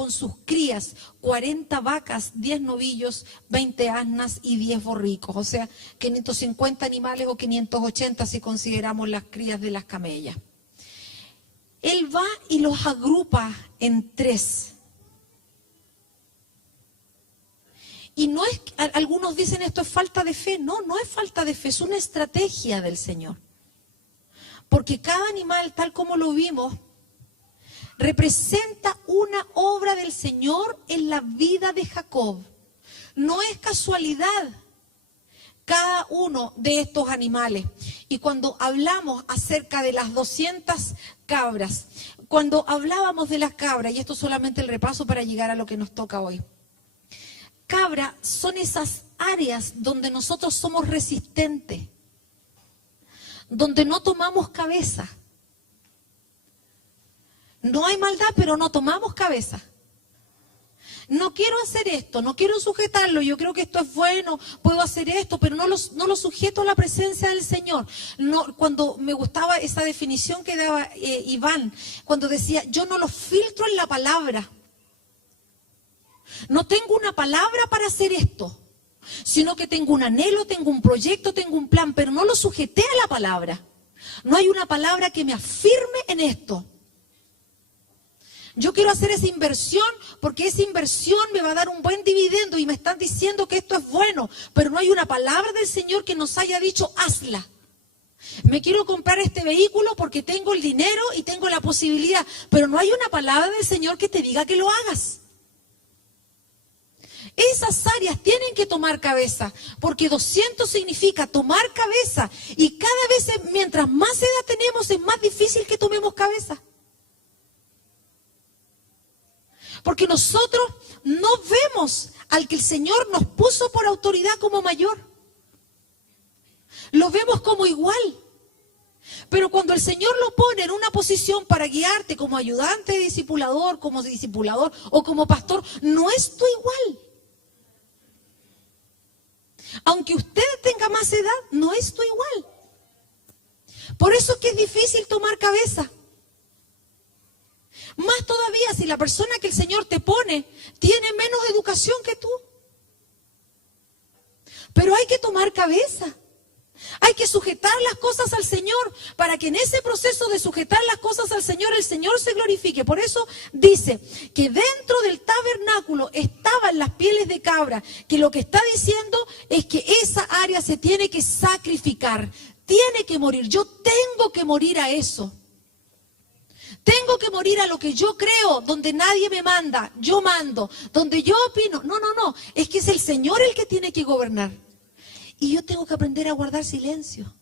con sus crías, 40 vacas, 10 novillos, 20 asnas y 10 borricos. O sea, 550 animales o 580 si consideramos las crías de las camellas. Él va y los agrupa en 3. Y no es, algunos dicen esto es falta de fe. No, no es falta de fe, es una estrategia del Señor. Porque cada animal, tal como lo vimos, representa una obra del Señor en la vida de Jacob. No es casualidad cada uno de estos animales. Y cuando hablamos acerca de las 200 cabras, cuando hablábamos de las cabras, y esto es solamente el repaso para llegar a lo que nos toca hoy. Cabra son esas áreas donde nosotros somos resistentes, donde no tomamos cabeza. No hay maldad, pero no tomamos cabeza. No quiero hacer esto, no quiero sujetarlo, yo creo que esto es bueno, puedo hacer esto, pero no lo sujeto a la presencia del Señor. No, cuando me gustaba esa definición que daba Iván, cuando decía, yo no lo filtro en la palabra. No tengo una palabra para hacer esto, sino que tengo un anhelo, tengo un proyecto, tengo un plan, pero no lo sujeté a la palabra. No hay una palabra que me afirme en esto. Yo quiero hacer esa inversión porque esa inversión me va a dar un buen dividendo y me están diciendo que esto es bueno, pero no hay una palabra del Señor que nos haya dicho, hazla. Me quiero comprar este vehículo porque tengo el dinero y tengo la posibilidad, pero no hay una palabra del Señor que te diga que lo hagas. Esas áreas tienen que tomar cabeza, porque 200 significa tomar cabeza, y cada vez mientras más edad tenemos es más difícil que tomemos cabeza. Porque nosotros no vemos al que el Señor nos puso por autoridad como mayor. Lo vemos como igual. Pero cuando el Señor lo pone en una posición para guiarte como ayudante de discipulador, como discipulador o como pastor, no es tu igual. Aunque usted tenga más edad, no es tu igual. Por eso es que es difícil tomar cabeza. Más todavía si la persona que el Señor te pone tiene menos educación que tú. Pero hay que tomar cabeza. Hay que sujetar las cosas al Señor para que en ese proceso de sujetar las cosas al Señor, el Señor se glorifique. Por eso dice que dentro del tabernáculo estaban las pieles de cabra, que lo que está diciendo es que esa área se tiene que sacrificar, tiene que morir. Yo tengo que morir a eso. Tengo que morir a lo que yo creo, donde nadie me manda, yo mando, donde yo opino. No, es que es el Señor el que tiene que gobernar. Y yo tengo que aprender a guardar silencio.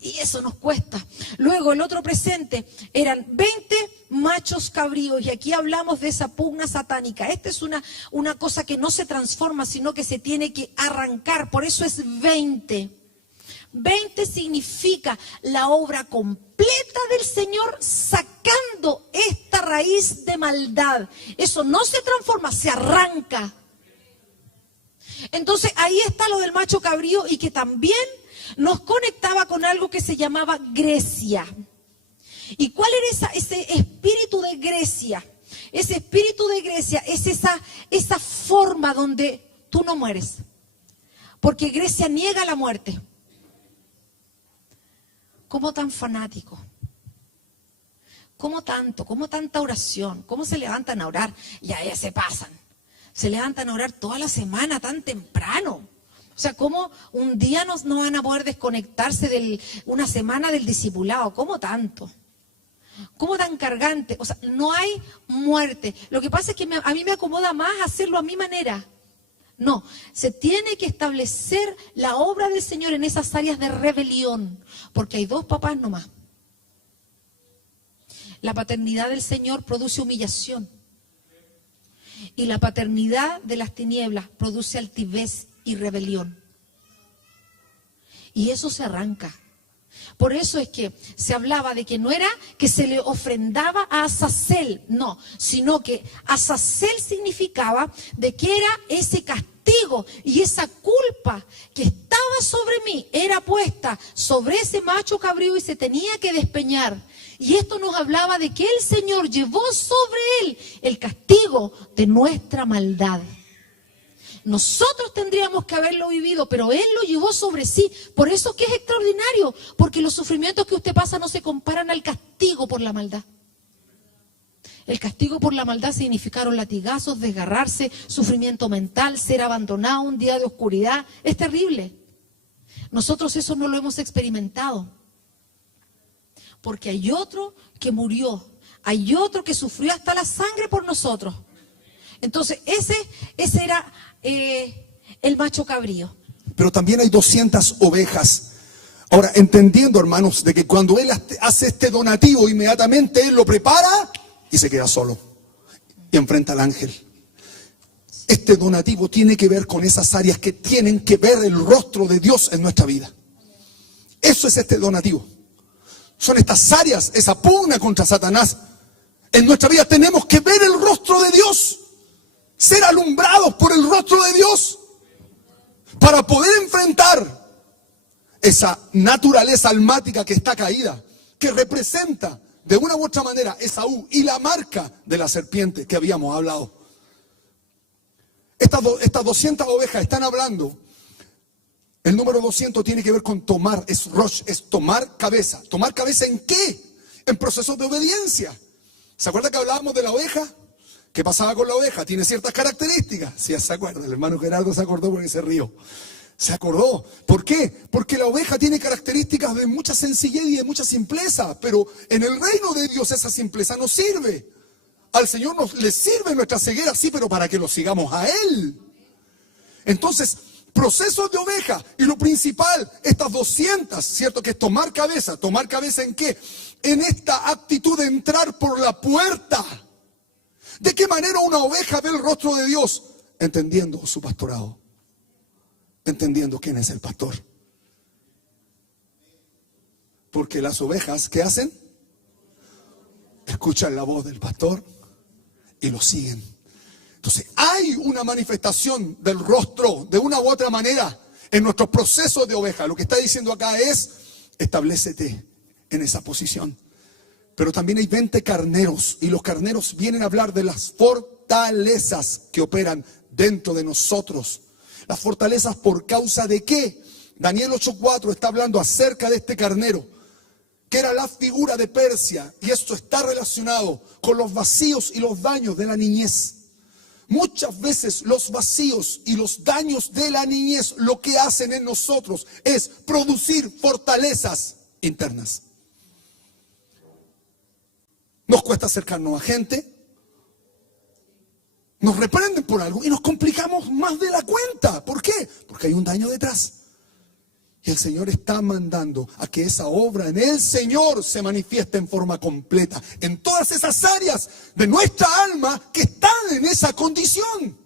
Y eso nos cuesta. Luego el otro presente eran 20 machos cabríos. Y aquí hablamos de esa pugna satánica. Esta es una cosa que no se transforma, sino que se tiene que arrancar. Por eso es 20. 20 significa la obra completa del Señor sacando esta raíz de maldad. Eso no se transforma, se arranca. Entonces ahí está lo del macho cabrío y que también nos conectaba con algo que se llamaba Grecia. ¿Y cuál era ese espíritu de Grecia? Ese espíritu de Grecia es esa forma donde tú no mueres. Porque Grecia niega la muerte. ¿Cómo tan fanático? ¿Cómo tanto? ¿Cómo tanta oración? ¿Cómo se levantan a orar? Ya se pasan. Se levantan a orar toda la semana tan temprano. O sea, ¿cómo un día no van a poder desconectarse de una semana del discipulado? ¿Cómo tanto? ¿Cómo tan cargante? O sea, no hay muerte. Lo que pasa es que a mí me acomoda más hacerlo a mi manera. No, se tiene que establecer la obra del Señor en esas áreas de rebelión, porque hay dos papás nomás. La paternidad del Señor produce humillación y la paternidad de las tinieblas produce altivez y rebelión. Y eso se arranca. Por eso es que se hablaba de que no era que se le ofrendaba a Azazel, no, sino que Azazel significaba de que era ese castigo y esa culpa que estaba sobre mí, era puesta sobre ese macho cabrío y se tenía que despeñar. Y esto nos hablaba de que el Señor llevó sobre él el castigo de nuestra maldad. Nosotros tendríamos que haberlo vivido, pero Él lo llevó sobre sí. Por eso que es extraordinario, porque los sufrimientos que usted pasa no se comparan al castigo por la maldad. El castigo por la maldad significaron latigazos, desgarrarse, sufrimiento mental, ser abandonado, un día de oscuridad. Es terrible. Nosotros eso no lo hemos experimentado. Porque hay otro que murió, hay otro que sufrió hasta la sangre por nosotros. Entonces ese era el macho cabrío. Pero también hay 200 ovejas. Ahora, entendiendo, hermanos, de que cuando Él hace este donativo, inmediatamente Él lo prepara y se queda solo. Y enfrenta al ángel. Este donativo tiene que ver con esas áreas que tienen que ver el rostro de Dios en nuestra vida. Eso es este donativo. Son estas áreas, esa pugna contra Satanás. En nuestra vida tenemos que ver el rostro de Dios. Ser alumbrados por el rostro de Dios. Para poder enfrentar esa naturaleza almática que está caída. Que representa de una u otra manera Esaú y la marca de la serpiente que habíamos hablado. Estas 200 ovejas están hablando. El número 200 tiene que ver con tomar, es rosh, es tomar cabeza. ¿Tomar cabeza en qué? En procesos de obediencia. ¿Se acuerda que hablábamos de la oveja? ¿Qué pasaba con la oveja? Tiene ciertas características. Sí, se acuerda, el hermano Gerardo se acordó porque se rió. Se acordó. ¿Por qué? Porque la oveja tiene características de mucha sencillez y de mucha simpleza. Pero en el reino de Dios esa simpleza nos sirve. Al Señor le sirve nuestra ceguera, sí, pero para que lo sigamos a Él. Entonces, procesos de oveja. Y lo principal, estas 200, ¿cierto? Que es tomar cabeza. ¿Tomar cabeza en qué? En esta actitud de entrar por la puerta. ¿De qué manera una oveja ve el rostro de Dios? Entendiendo su pastorado. Entendiendo quién es el pastor. Porque las ovejas, ¿qué hacen? Escuchan la voz del pastor y lo siguen. Entonces hay una manifestación del rostro de una u otra manera en nuestros procesos de oveja. Lo que está diciendo acá es, establécete en esa posición. Pero también hay 20 carneros y los carneros vienen a hablar de las fortalezas que operan dentro de nosotros. Las fortalezas por causa de qué. Daniel 8:4 está hablando acerca de este carnero, que era la figura de Persia, y esto está relacionado con los vacíos y los daños de la niñez. Muchas veces los vacíos y los daños de la niñez lo que hacen en nosotros es producir fortalezas internas. Nos cuesta acercarnos a gente, nos reprenden por algo y nos complicamos más de la cuenta. ¿Por qué? Porque hay un daño detrás. Y el Señor está mandando a que esa obra en el Señor se manifieste en forma completa. En todas esas áreas de nuestra alma que están en esa condición.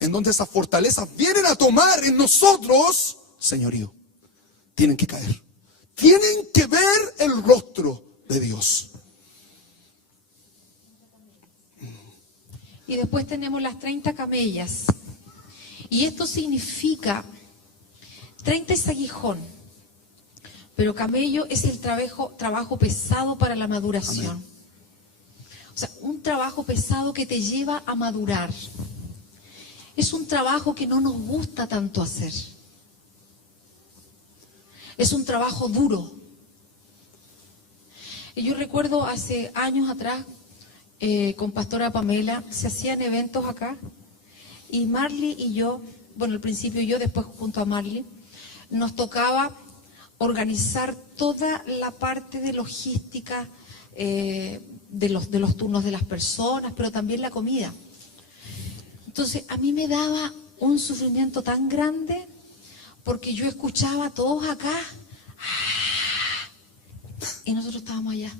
En donde esas fortalezas vienen a tomar en nosotros señorío. Tienen que caer. Tienen que ver el rostro de Dios. Y después tenemos las 30 camellas. Y esto significa... 30 es aguijón, pero camello es el trabajo pesado para la maduración. Amén. O sea, un trabajo pesado que te lleva a madurar. Es un trabajo que no nos gusta tanto hacer. Es un trabajo duro. Y yo recuerdo hace años atrás, con Pastora Pamela, se hacían eventos acá, y Marley y yo, bueno, al principio yo, después junto a Marley, nos tocaba organizar toda la parte de logística de los turnos de las personas, pero también la comida. Entonces, a mí me daba un sufrimiento tan grande porque yo escuchaba a todos acá y nosotros estábamos allá.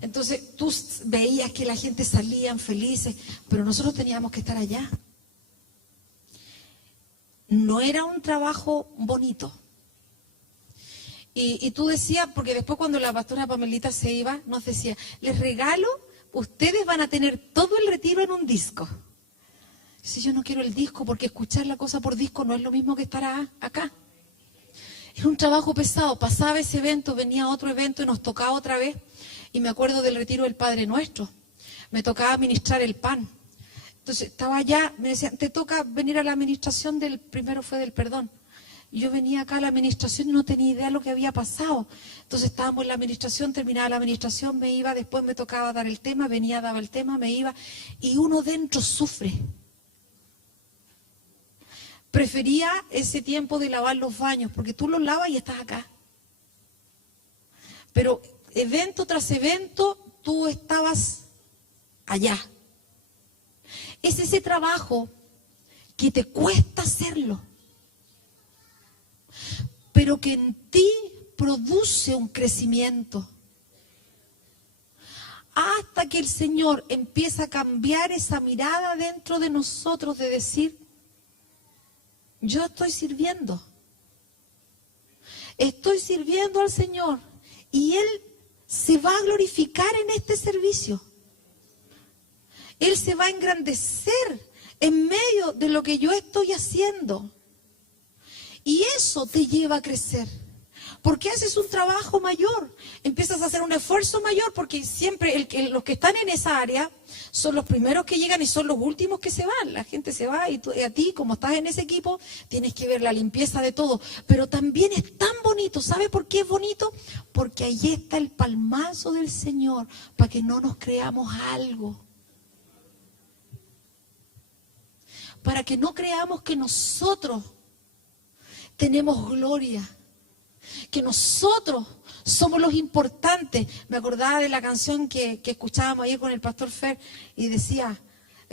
Entonces, tú veías que la gente salían felices, pero nosotros teníamos que estar allá. No era un trabajo bonito. Y tú decías, porque después cuando la pastora Pamelita se iba, nos decía, les regalo, ustedes van a tener todo el retiro en un disco. Si yo no quiero el disco, porque escuchar la cosa por disco no es lo mismo que estar acá. Es un trabajo pesado. Pasaba ese evento, venía otro evento y nos tocaba otra vez. Y me acuerdo del retiro del Padre Nuestro. me tocaba administrar el pan. Entonces estaba allá, me decían, te toca venir a la administración primero fue del perdón. Y yo venía acá a la administración y no tenía idea de lo que había pasado. Entonces estábamos en la administración, terminaba la administración, me iba, después me tocaba dar el tema, venía, daba el tema, me iba. Y uno dentro sufre. Prefería ese tiempo de lavar los baños, porque tú los lavas y estás acá. Pero evento tras evento, tú estabas allá. Es ese trabajo que te cuesta hacerlo, pero que en ti produce un crecimiento. Hasta que el Señor empieza a cambiar esa mirada dentro de nosotros de decir, yo estoy sirviendo al Señor y Él se va a glorificar en este servicio. Él se va a engrandecer en medio de lo que yo estoy haciendo. Y eso te lleva a crecer. Porque haces un trabajo mayor. Empiezas a hacer un esfuerzo mayor porque siempre los que están en esa área son los primeros que llegan y son los últimos que se van. La gente se va y a ti, como estás en ese equipo, tienes que ver la limpieza de todo. Pero también es tan bonito. ¿Sabe por qué es bonito? Porque ahí está el palmazo del Señor para que no nos creamos algo. Para que no creamos que nosotros tenemos gloria, que nosotros somos los importantes. Me acordaba de la canción que escuchábamos ayer con el pastor Fer y decía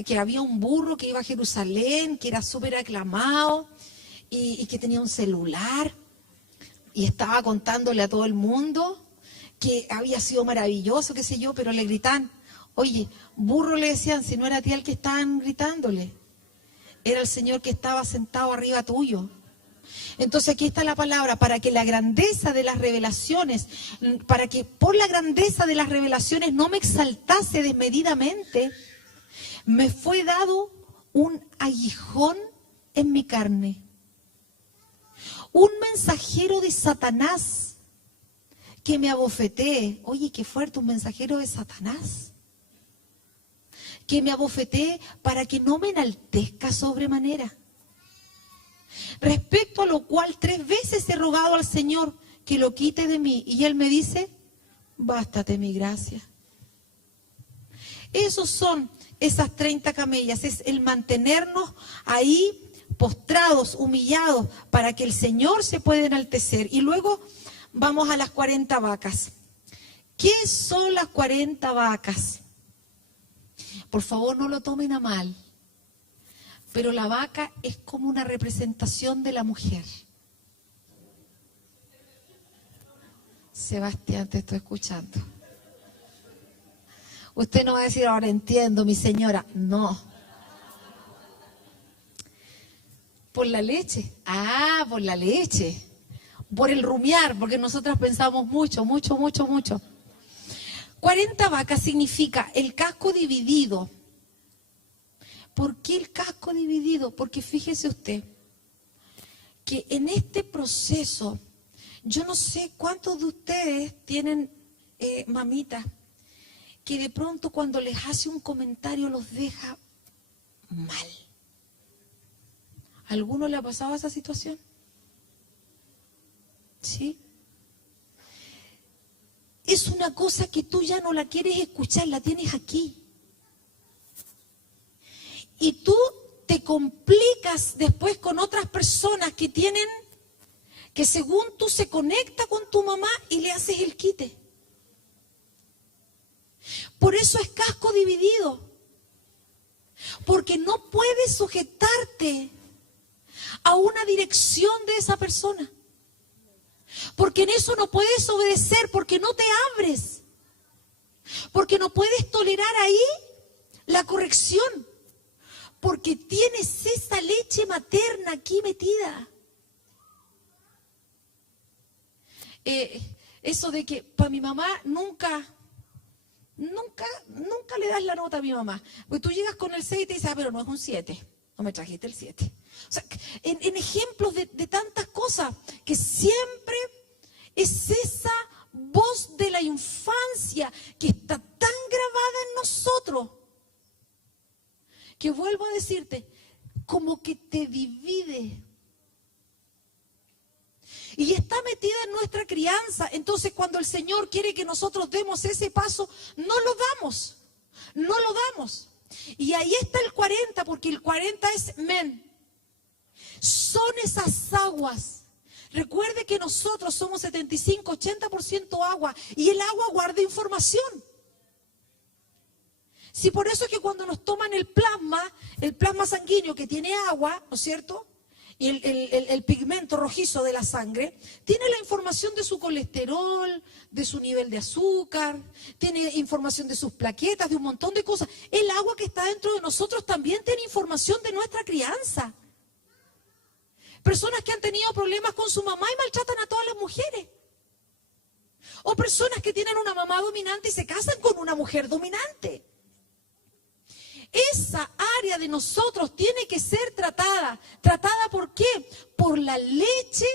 que había un burro que iba a Jerusalén, que era súper aclamado y que tenía un celular y estaba contándole a todo el mundo que había sido maravilloso, qué sé yo, pero le gritan, oye, burro le decían, si no era a ti el que estaban gritándole. Era el Señor que estaba sentado arriba tuyo. Entonces aquí está la palabra, para que la grandeza de las revelaciones, para que por la grandeza de las revelaciones no me exaltase desmedidamente, me fue dado un aguijón en mi carne. Un mensajero de Satanás que me abofetee. Oye, qué fuerte, un mensajero de Satanás. Que me abofetee para que no me enaltezca sobremanera. Respecto a lo cual 3 veces he rogado al Señor que lo quite de mí. Y Él me dice, bástate mi gracia. Esos son esas 30 camellas. Es el mantenernos ahí postrados, humillados, para que el Señor se pueda enaltecer. Y luego vamos a las 40 vacas. ¿Qué son las 40 vacas? Por favor, no lo tomen a mal, pero la vaca es como una representación de la mujer. Sebastián, te estoy escuchando. Usted no va a decir, ahora entiendo, mi señora. No. Por la leche. Ah, por la leche. Por el rumiar, porque nosotras pensamos mucho. 40 vacas significa el casco dividido. ¿Por qué el casco dividido? Porque fíjese usted que en este proceso, yo no sé cuántos de ustedes tienen mamitas que de pronto cuando les hace un comentario los deja mal. ¿A alguno le ha pasado esa situación? ¿Sí? Es una cosa que tú ya no la quieres escuchar, la tienes aquí. Y tú te complicas después con otras personas que según tú se conecta con tu mamá y le haces el quite. Por eso es casco dividido. Porque no puedes sujetarte a una dirección de esa persona. Porque en eso no puedes obedecer, porque no te abres. Porque no puedes tolerar ahí la corrección. Porque tienes esa leche materna aquí metida. Eso de que para mi mamá nunca le das la nota a mi mamá. Porque tú llegas con el 6 y te dices, pero no es un 7. No me trajiste el 7. O sea, en ejemplos de tantas cosas, que siempre es esa voz de la infancia que está tan grabada en nosotros, que vuelvo a decirte, como que te divide. Y está metida en nuestra crianza. Entonces cuando el Señor quiere que nosotros demos ese paso, no lo damos. No lo damos. Y ahí está el 40, porque el 40 es men. Son esas aguas. Recuerde que nosotros somos 75, 80% agua. Y el agua guarda información. Sí, por eso es que cuando nos toman el plasma sanguíneo que tiene agua, ¿no es cierto? Y el pigmento rojizo de la sangre, tiene la información de su colesterol, de su nivel de azúcar, tiene información de sus plaquetas, de un montón de cosas. El agua que está dentro de nosotros también tiene información de nuestra crianza. Personas que han tenido problemas con su mamá y maltratan a todas las mujeres. O personas que tienen una mamá dominante y se casan con una mujer dominante. Esa área de nosotros tiene que ser tratada. ¿Tratada por qué? Por la leche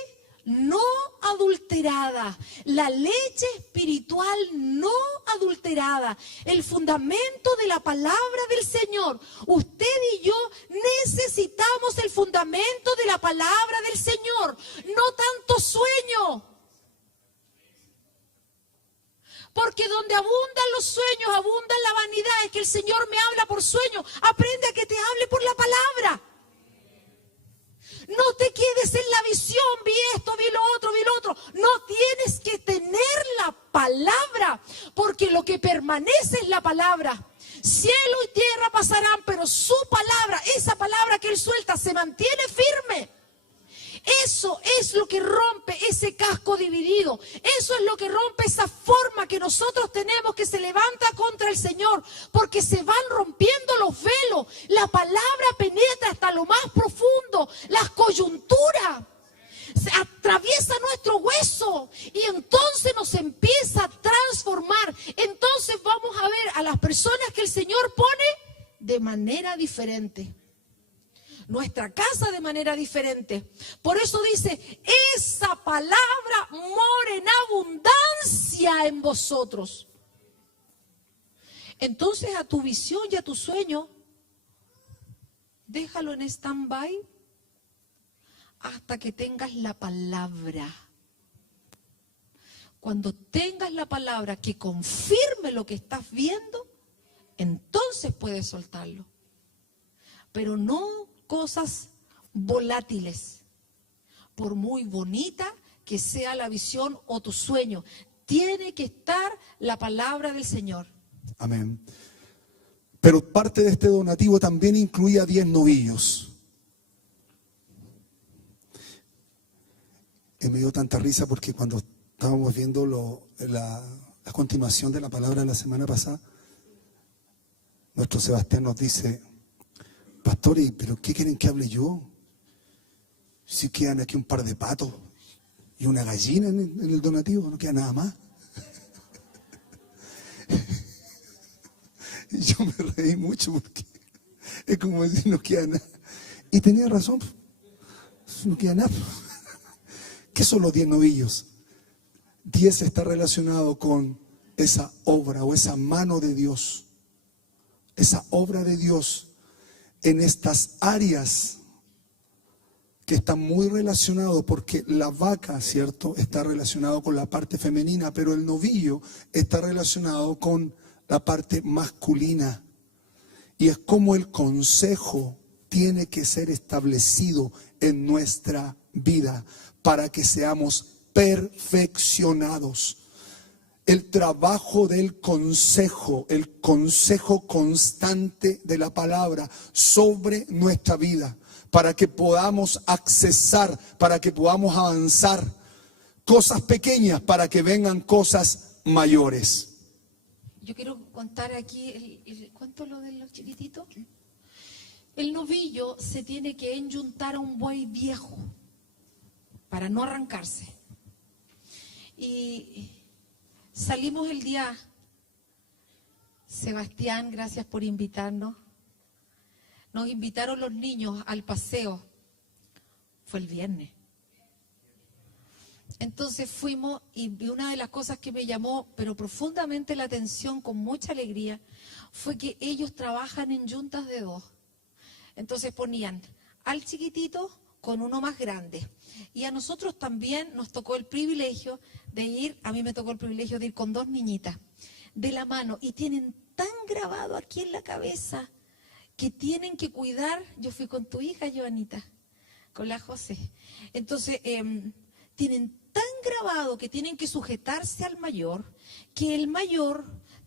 no adulterada. La leche espiritual no adulterada. El fundamento de la palabra del Señor. Usted y yo necesitamos el fundamento de la palabra del Señor. No tanto sueño. Porque donde abundan los sueños, abunda la vanidad. Es que el Señor me habla por sueño. Aprende a que te hable por la palabra. No te quedes en la visión, vi esto, vi lo otro, vi lo otro. No, tienes que tener la palabra, porque lo que permanece es la palabra. Cielo y tierra pasarán, pero su palabra, esa palabra que Él suelta, se mantiene firme. Eso es lo que rompe ese casco dividido. Eso es lo que rompe esa forma que nosotros tenemos que se levanta contra el Señor. Porque se van rompiendo los velos. La palabra penetra hasta lo más profundo. Las coyunturas. Se atraviesa nuestro hueso. Y entonces nos empieza a transformar. Entonces vamos a ver a las personas que el Señor pone de manera diferente. Nuestra casa de manera diferente. Por eso dice, esa palabra mora en abundancia en vosotros. Entonces a tu visión y a tu sueño, déjalo en stand-by hasta que tengas la palabra. Cuando tengas la palabra que confirme lo que estás viendo, entonces puedes soltarlo. Pero no cosas volátiles, por muy bonita que sea la visión o tu sueño. Tiene que estar la palabra del Señor. Amén. Pero parte de este donativo también incluía 10 novillos. Y me dio tanta risa porque cuando estábamos viendo la continuación de la palabra de la semana pasada, nuestro Sebastián nos dice: pastores, ¿pero qué quieren que hable yo? Si quedan aquí un par de patos y una gallina en el donativo, no queda nada más. Y yo me reí mucho porque es como decir, no queda nada. Y tenía razón, no queda nada. ¿Qué son los 10 novillos? 10 está relacionado con esa obra o esa mano de Dios. Esa obra de Dios en estas áreas que están muy relacionados, porque la vaca, ¿cierto?, está relacionado con la parte femenina, pero el novillo está relacionado con la parte masculina. Y es como el consejo tiene que ser establecido en nuestra vida para que seamos perfeccionados. El trabajo del consejo, el consejo constante de la palabra sobre nuestra vida, para que podamos accesar, para que podamos avanzar. Cosas pequeñas para que vengan cosas mayores. Yo quiero contar aquí, ¿cuánto es lo de los chiquititos? El novillo se tiene que enyuntar a un buey viejo para no arrancarse. Y salimos el día, Sebastián, gracias por invitarnos. Nos invitaron los niños al paseo. Fue el viernes. Entonces fuimos y una de las cosas que me llamó, pero profundamente la atención, con mucha alegría, fue que ellos trabajan en yuntas de 2. Entonces ponían al chiquitito con uno más grande. Y a nosotros también nos tocó el privilegio de ir, a mí me tocó el privilegio de ir con 2 niñitas de la mano. Y tienen tan grabado aquí en la cabeza que tienen que cuidar. Yo fui con tu hija, Joanita, con la José. Entonces, tienen tan grabado que tienen que sujetarse al mayor, que el mayor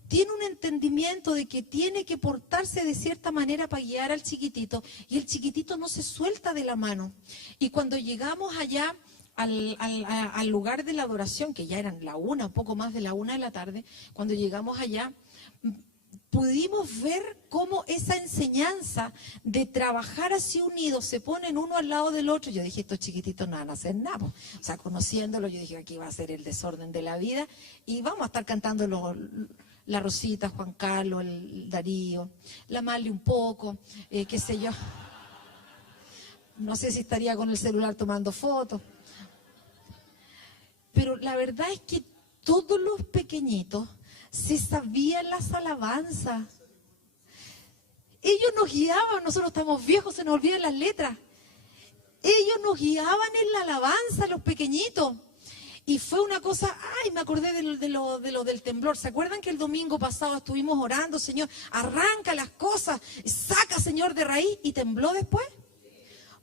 tiene un entendimiento de que tiene que portarse de cierta manera para guiar al chiquitito, y el chiquitito no se suelta de la mano. Y cuando llegamos allá al lugar de la adoración, que ya eran un poco más de la 1 de la tarde, cuando llegamos allá, pudimos ver cómo esa enseñanza de trabajar así unidos, se ponen uno al lado del otro. Yo dije, estos chiquititos no van a hacer nada. O sea, conociéndolo, yo dije, aquí va a ser el desorden de la vida, y vamos a estar cantando la Rosita, Juan Carlos, el Darío, la Mali un poco, qué sé yo. No sé si estaría con el celular tomando fotos. Pero la verdad es que todos los pequeñitos se sabían las alabanzas. Ellos nos guiaban, nosotros estamos viejos, se nos olvidan las letras. Ellos nos guiaban en la alabanza, los pequeñitos. Y fue una cosa, me acordé de lo del temblor. ¿Se acuerdan que el domingo pasado estuvimos orando, Señor, arranca las cosas, saca, Señor, de raíz, y tembló después?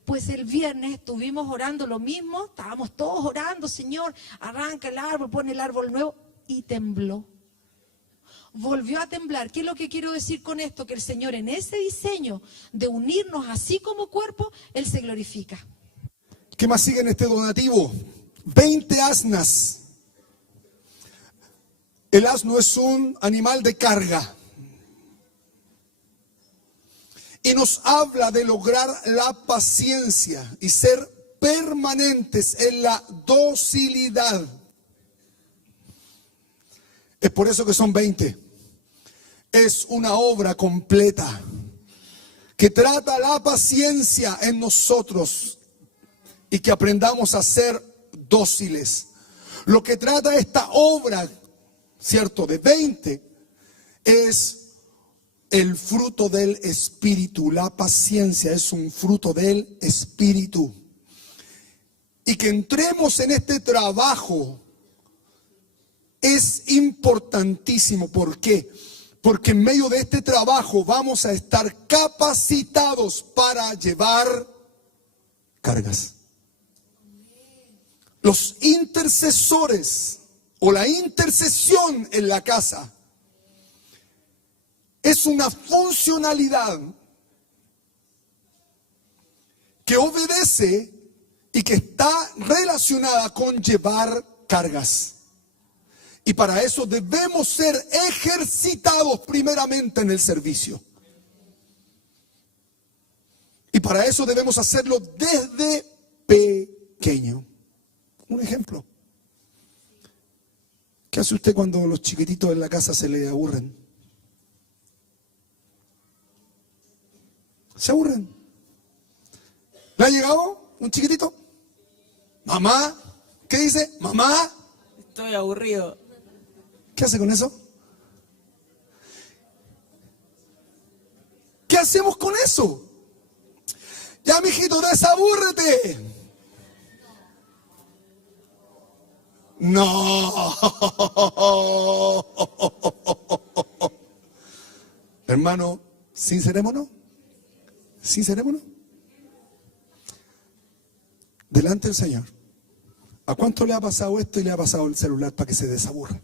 Pues el viernes estuvimos orando lo mismo, estábamos todos orando, Señor, arranca el árbol, pone el árbol nuevo, y tembló. Volvió a temblar. ¿Qué es lo que quiero decir con esto? Que el Señor, en ese diseño de unirnos así como cuerpo, Él se glorifica. ¿Qué más sigue en este donativo? 20 asnas. El asno es un animal de carga. Y nos habla de lograr la paciencia y ser permanentes en la docilidad. Es por eso que son 20. Es una obra completa que trata la paciencia en nosotros y que aprendamos a ser dóciles. Lo que trata esta obra, ¿cierto?, de 20, es el fruto del Espíritu. La paciencia es un fruto del Espíritu. Y que entremos en este trabajo es importantísimo. ¿Por qué? Porque en medio de este trabajo vamos a estar capacitados para llevar cargas. Los intercesores o la intercesión en la casa es una funcionalidad que obedece y que está relacionada con llevar cargas. Y para eso debemos ser ejercitados primeramente en el servicio. Y para eso debemos hacerlo desde pequeño. Un ejemplo. ¿Qué hace usted cuando los chiquititos en la casa se le aburren? ¿Se aburren? ¿Le ha llegado un chiquitito? Mamá, ¿qué dice? Mamá, estoy aburrido. ¿Qué hace con eso? ¿Qué hacemos con eso? Ya, mijito, desabúrrete. No. Hermano, sincerémonos. Sincerémonos. Delante del Señor. ¿A cuánto le ha pasado esto y le ha pasado el celular para que se desaburra?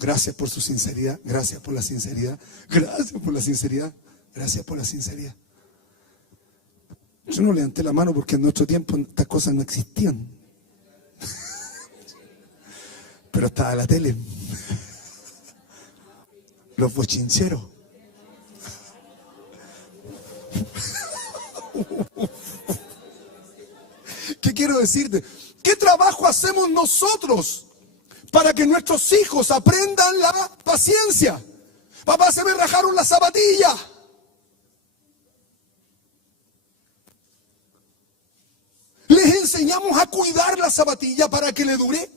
Gracias por su sinceridad, gracias por la sinceridad, gracias por la sinceridad, gracias por la sinceridad. Yo no levanté la mano porque en nuestro tiempo estas cosas no existían. Pero estaba la tele. Los bochincheros. ¿Qué quiero decirte? ¿Qué trabajo hacemos nosotros para que nuestros hijos aprendan la paciencia? Papá, se me rajaron las zapatillas. ¿Les enseñamos a cuidar la zapatilla para que le dure?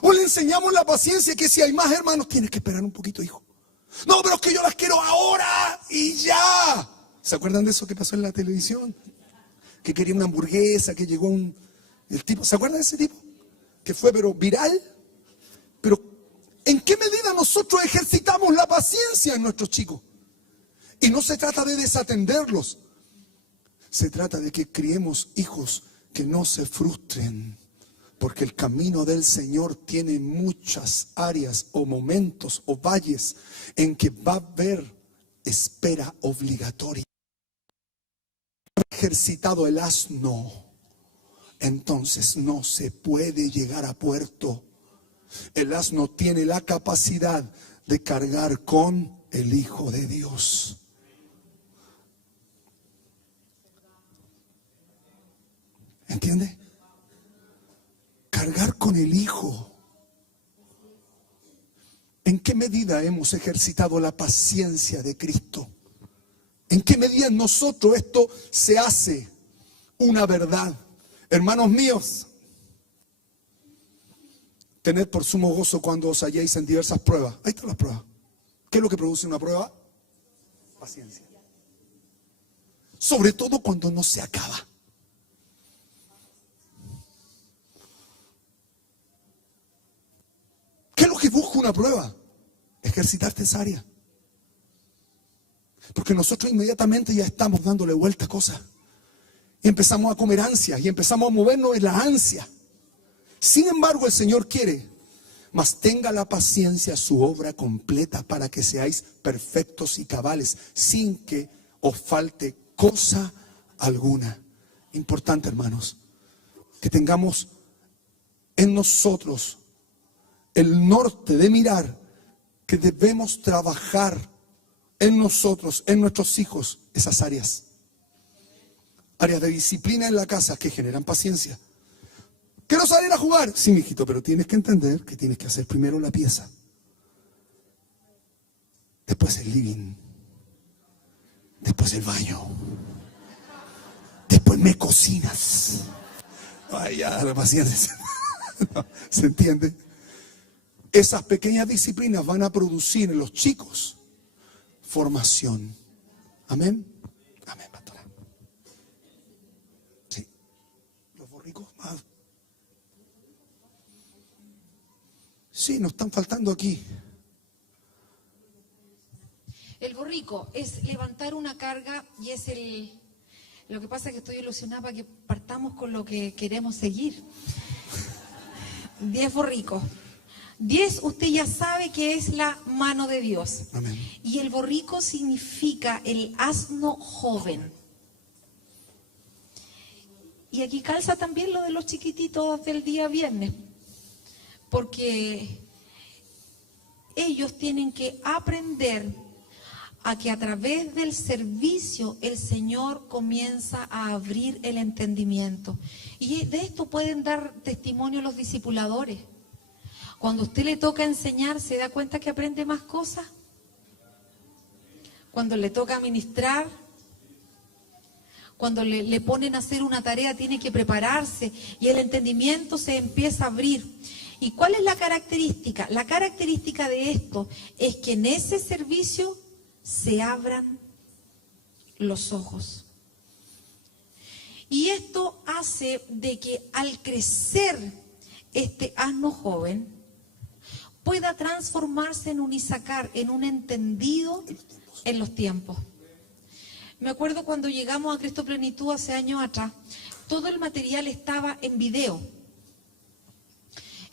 ¿O le enseñamos la paciencia que si hay más hermanos tienes que esperar un poquito, hijo? No, pero es que yo las quiero ahora y ya. ¿Se acuerdan de eso que pasó en la televisión? Que quería una hamburguesa, que llegó el tipo, ¿se acuerdan de ese tipo? Que fue pero viral. Pero ¿en qué medida nosotros ejercitamos la paciencia en nuestros chicos? Y no se trata de desatenderlos. Se trata de que criemos hijos que no se frustren. Porque el camino del Señor tiene muchas áreas o momentos o valles en que va a haber espera obligatoria. Ejercitado el asno, entonces no se puede llegar a puerto. El asno tiene la capacidad de cargar con el Hijo de Dios. ¿Entiende? Cargar con el Hijo. ¿En qué medida hemos ejercitado la paciencia de Cristo? ¿En qué medida en nosotros esto se hace una verdad? Hermanos míos, tened por sumo gozo cuando os halléis en diversas pruebas. Ahí están las pruebas. ¿Qué es lo que produce una prueba? Paciencia. Sobre todo cuando no se acaba. ¿Qué es lo que busca una prueba? Ejercitarte esa área. Porque nosotros inmediatamente ya estamos dándole vuelta a cosas. Y empezamos a comer ansias y empezamos a movernos en la ansia. Sin embargo, el Señor quiere, mas tenga la paciencia su obra completa para que seáis perfectos y cabales, sin que os falte cosa alguna. Importante, hermanos, que tengamos en nosotros el norte de mirar que debemos trabajar en nosotros, en nuestros hijos, esas áreas. Áreas de disciplina en la casa que generan paciencia. Quiero salir a jugar. Sí, mijito, pero tienes que entender que tienes que hacer primero la pieza. Después el living. Después el baño. Después me cocinas. Ay, ya, la paciencia. No, ¿se entiende? Esas pequeñas disciplinas van a producir en los chicos formación. Amén. Amén, pastora. Sí. Los borricos más. Sí, nos están faltando aquí. El borrico es levantar una carga y es el... Lo que pasa es que estoy ilusionada para que partamos con lo que queremos seguir. 10 borricos. 10, usted ya sabe que es la mano de Dios. Amén. Y el borrico significa el asno joven. Y aquí calza también lo de los chiquititos del día viernes. Porque ellos tienen que aprender a que a través del servicio el Señor comienza a abrir el entendimiento. Y de esto pueden dar testimonio los discipuladores. Cuando a usted le toca enseñar, ¿se da cuenta que aprende más cosas? Cuando le toca ministrar, cuando le ponen a hacer una tarea, tiene que prepararse y el entendimiento se empieza a abrir. ¿Y cuál es la característica? La característica de esto es que en ese servicio se abran los ojos. Y esto hace de que al crecer este asno joven pueda transformarse en un Isacar, en un entendido en los tiempos. Me acuerdo cuando llegamos a Cristo Plenitud hace años atrás, todo el material estaba en video.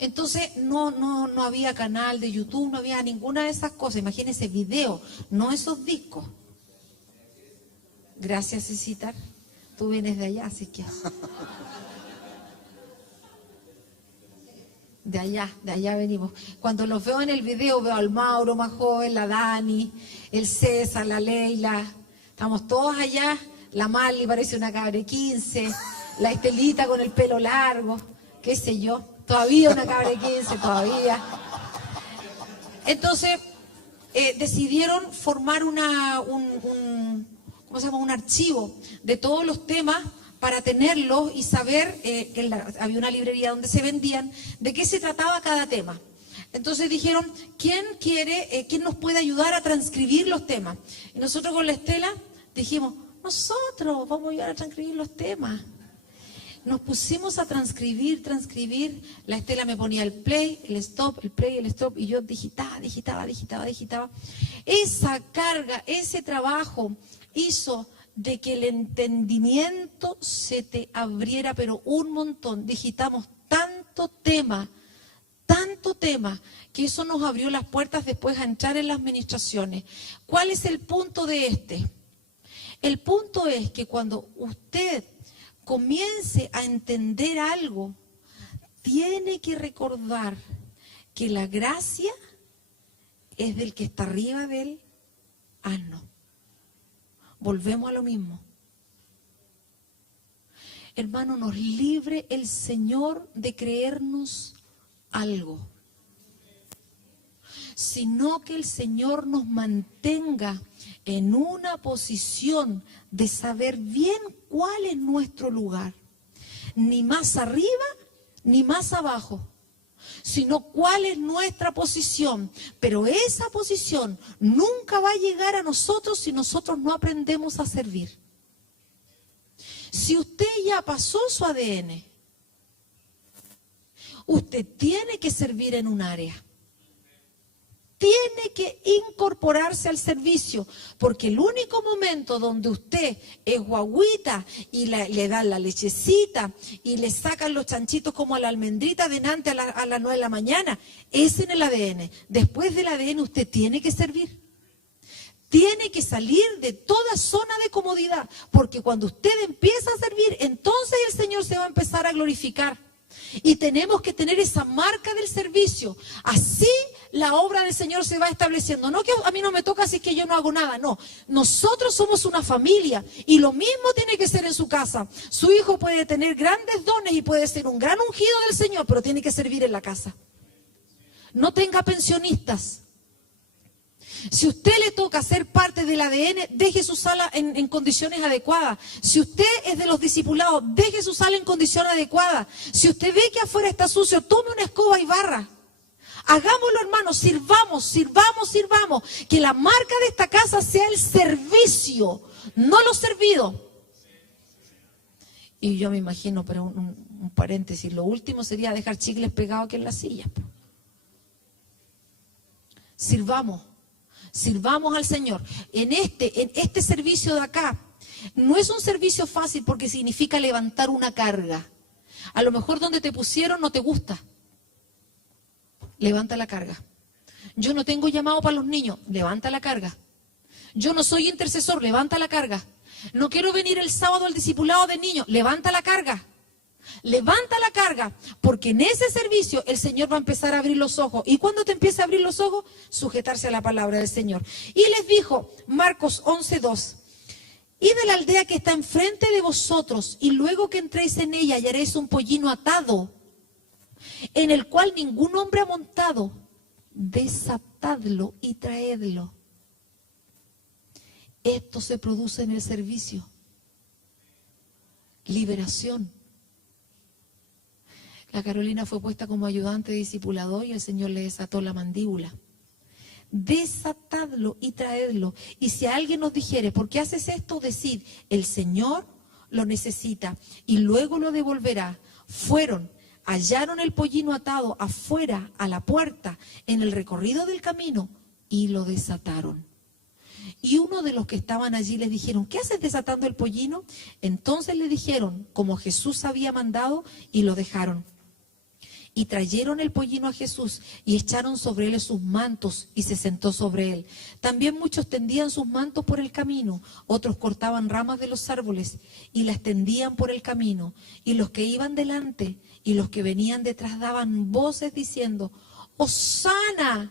Entonces no había canal de YouTube, no había ninguna de esas cosas. Imagínense, video, no esos discos. Gracias, Cecitar. Tú vienes de allá, así que... De allá venimos. Cuando los veo en el video, veo al Mauro más joven, la Dani, el César, la Leila. Estamos todos allá. La Marley parece una cabra de 15. La Estelita con el pelo largo. Qué sé yo. Todavía una cabra de 15, todavía. Entonces, decidieron formar ¿cómo se llama? Un archivo de todos los temas para tenerlos y saber que había una librería donde se vendían, de qué se trataba cada tema. Entonces dijeron, ¿quién nos puede ayudar a transcribir los temas? Y nosotros con la Estela dijimos, nosotros vamos a ayudar a transcribir los temas. Nos pusimos a transcribir. La Estela me ponía el play, el stop, el play, el stop, y yo digitaba. Esa carga, ese trabajo hizo de que el entendimiento se te abriera, pero un montón. Digitamos tanto tema, que eso nos abrió las puertas después a entrar en las administraciones. ¿Cuál es el punto de este? El punto es que cuando usted comience a entender algo, tiene que recordar que la gracia es del que está arriba del asno. Volvemos a lo mismo. Hermano, nos libre el Señor de creernos algo, sino que el Señor nos mantenga en una posición de saber bien cuál es nuestro lugar, ni más arriba ni más abajo, sino cuál es nuestra posición. Pero esa posición nunca va a llegar a nosotros si nosotros no aprendemos a servir. Si usted ya pasó su ADN, usted tiene que servir en un área. Tiene que incorporarse al servicio, porque el único momento donde usted es guagüita y le dan la lechecita y le sacan los chanchitos como a la almendrita delante a las 9 de la mañana, es en el ADN. Después del ADN usted tiene que servir. Tiene que salir de toda zona de comodidad, porque cuando usted empieza a servir, entonces el Señor se va a empezar a glorificar. Y tenemos que tener esa marca del servicio. Así la obra del Señor se va estableciendo. No que a mí no me toca, así que yo no hago nada. No, nosotros somos una familia y lo mismo tiene que ser en su casa. Su hijo puede tener grandes dones y puede ser un gran ungido del Señor, pero tiene que servir en la casa. No tenga pensionistas. Si usted le toca ser parte del ADN, deje su sala en condiciones adecuadas. Si usted es de los discipulados, deje su sala en condición adecuada. Si usted ve que afuera está sucio, tome una escoba y barra. Hagámoslo, hermanos, sirvamos. Que la marca de esta casa sea el servicio, no lo servido. Y yo me imagino, pero un paréntesis, lo último sería dejar chicles pegados aquí en la silla. Sirvamos al Señor. En este servicio de acá, no es un servicio fácil porque significa levantar una carga. A lo mejor donde te pusieron no te gusta. Levanta la carga. Yo no tengo llamado para los niños. Levanta la carga. Yo no soy intercesor. Levanta la carga. No quiero venir el sábado al discipulado de niños. Levanta la carga. Levanta la carga, porque en ese servicio el Señor va a empezar a abrir los ojos. Y cuando te empiece a abrir los ojos, sujetarse a la palabra del Señor. Y les dijo, Marcos 11:2, id de la aldea que está enfrente de vosotros, y luego que entréis en ella hallaréis un pollino atado, en el cual ningún hombre ha montado. Desatadlo y traedlo. Esto se produce en el servicio. Liberación. La Carolina fue puesta como ayudante discipulador y el Señor le desató la mandíbula. Desatadlo y traedlo. Y si alguien nos dijere, ¿por qué haces esto? Decid, el Señor lo necesita y luego lo devolverá. Fueron, hallaron el pollino atado afuera a la puerta en el recorrido del camino y lo desataron. Y uno de los que estaban allí les dijeron, ¿qué haces desatando el pollino? Entonces le dijeron, como Jesús había mandado, y lo dejaron. Y trajeron el pollino a Jesús y echaron sobre él sus mantos y se sentó sobre él. También muchos tendían sus mantos por el camino, otros cortaban ramas de los árboles y las tendían por el camino. Y los que iban delante y los que venían detrás daban voces diciendo, ¡Hosana!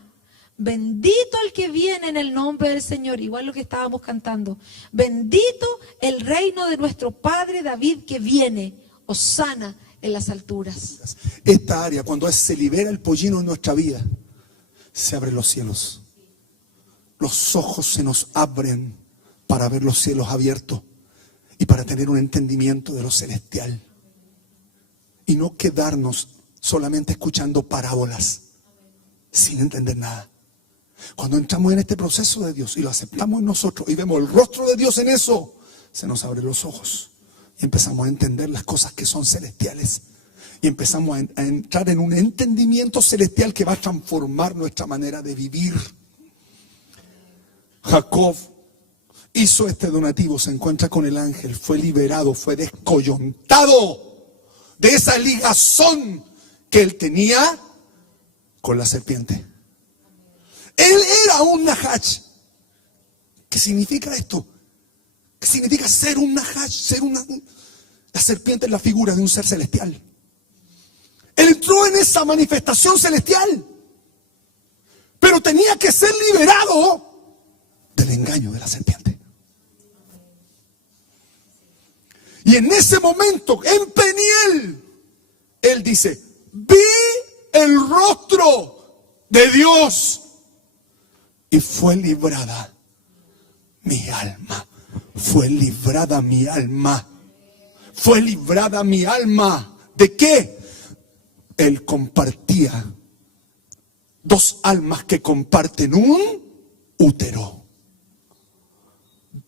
Bendito el que viene en el nombre del Señor. Igual lo que estábamos cantando. Bendito el reino de nuestro Padre David que viene. Hosana en las alturas. Esta área, cuando se libera el pollino en nuestra vida, se abren los cielos. Los ojos se nos abren para ver los cielos abiertos y para tener un entendimiento de lo celestial. Y no quedarnos solamente escuchando parábolas. sin entender nada. Cuando entramos en este proceso de Dios y lo aceptamos en nosotros y vemos el rostro de Dios en eso, se nos abren los ojos y empezamos a entender las cosas que son celestiales. Y empezamos a entrar en un entendimiento celestial que va a transformar nuestra manera de vivir. Jacob hizo este donativo, se encuentra con el ángel, fue liberado, fue descoyuntado de esa ligazón que él tenía con la serpiente. Él era un Nahash. ¿Qué significa esto? ¿Qué significa ser un Nahash? La serpiente es la figura de un ser celestial. Él entró en esa manifestación celestial, pero tenía que ser liberado del engaño de la serpiente. Y en ese momento, en Peniel, él dice: vi el rostro de Dios y fue librada mi alma. Fue librada mi alma. Fue librada mi alma. ¿De qué? Él compartía dos almas que comparten un útero.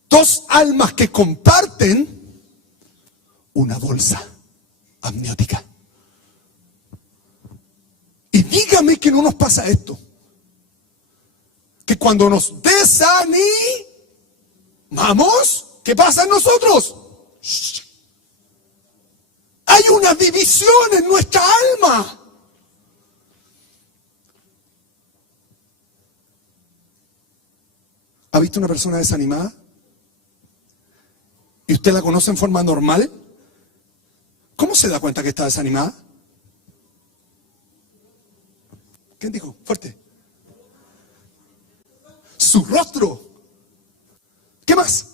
Dos almas que comparten una bolsa amniótica. Y dígame que no nos pasa esto. Que cuando nos desanimamos, ¿qué pasa en nosotros? Hay una división en nuestra alma. ¿Ha visto una persona desanimada? ¿Y usted la conoce en forma normal? ¿Cómo se da cuenta que está desanimada? ¿Quién dijo? Fuerte. Su rostro. ¿Qué más?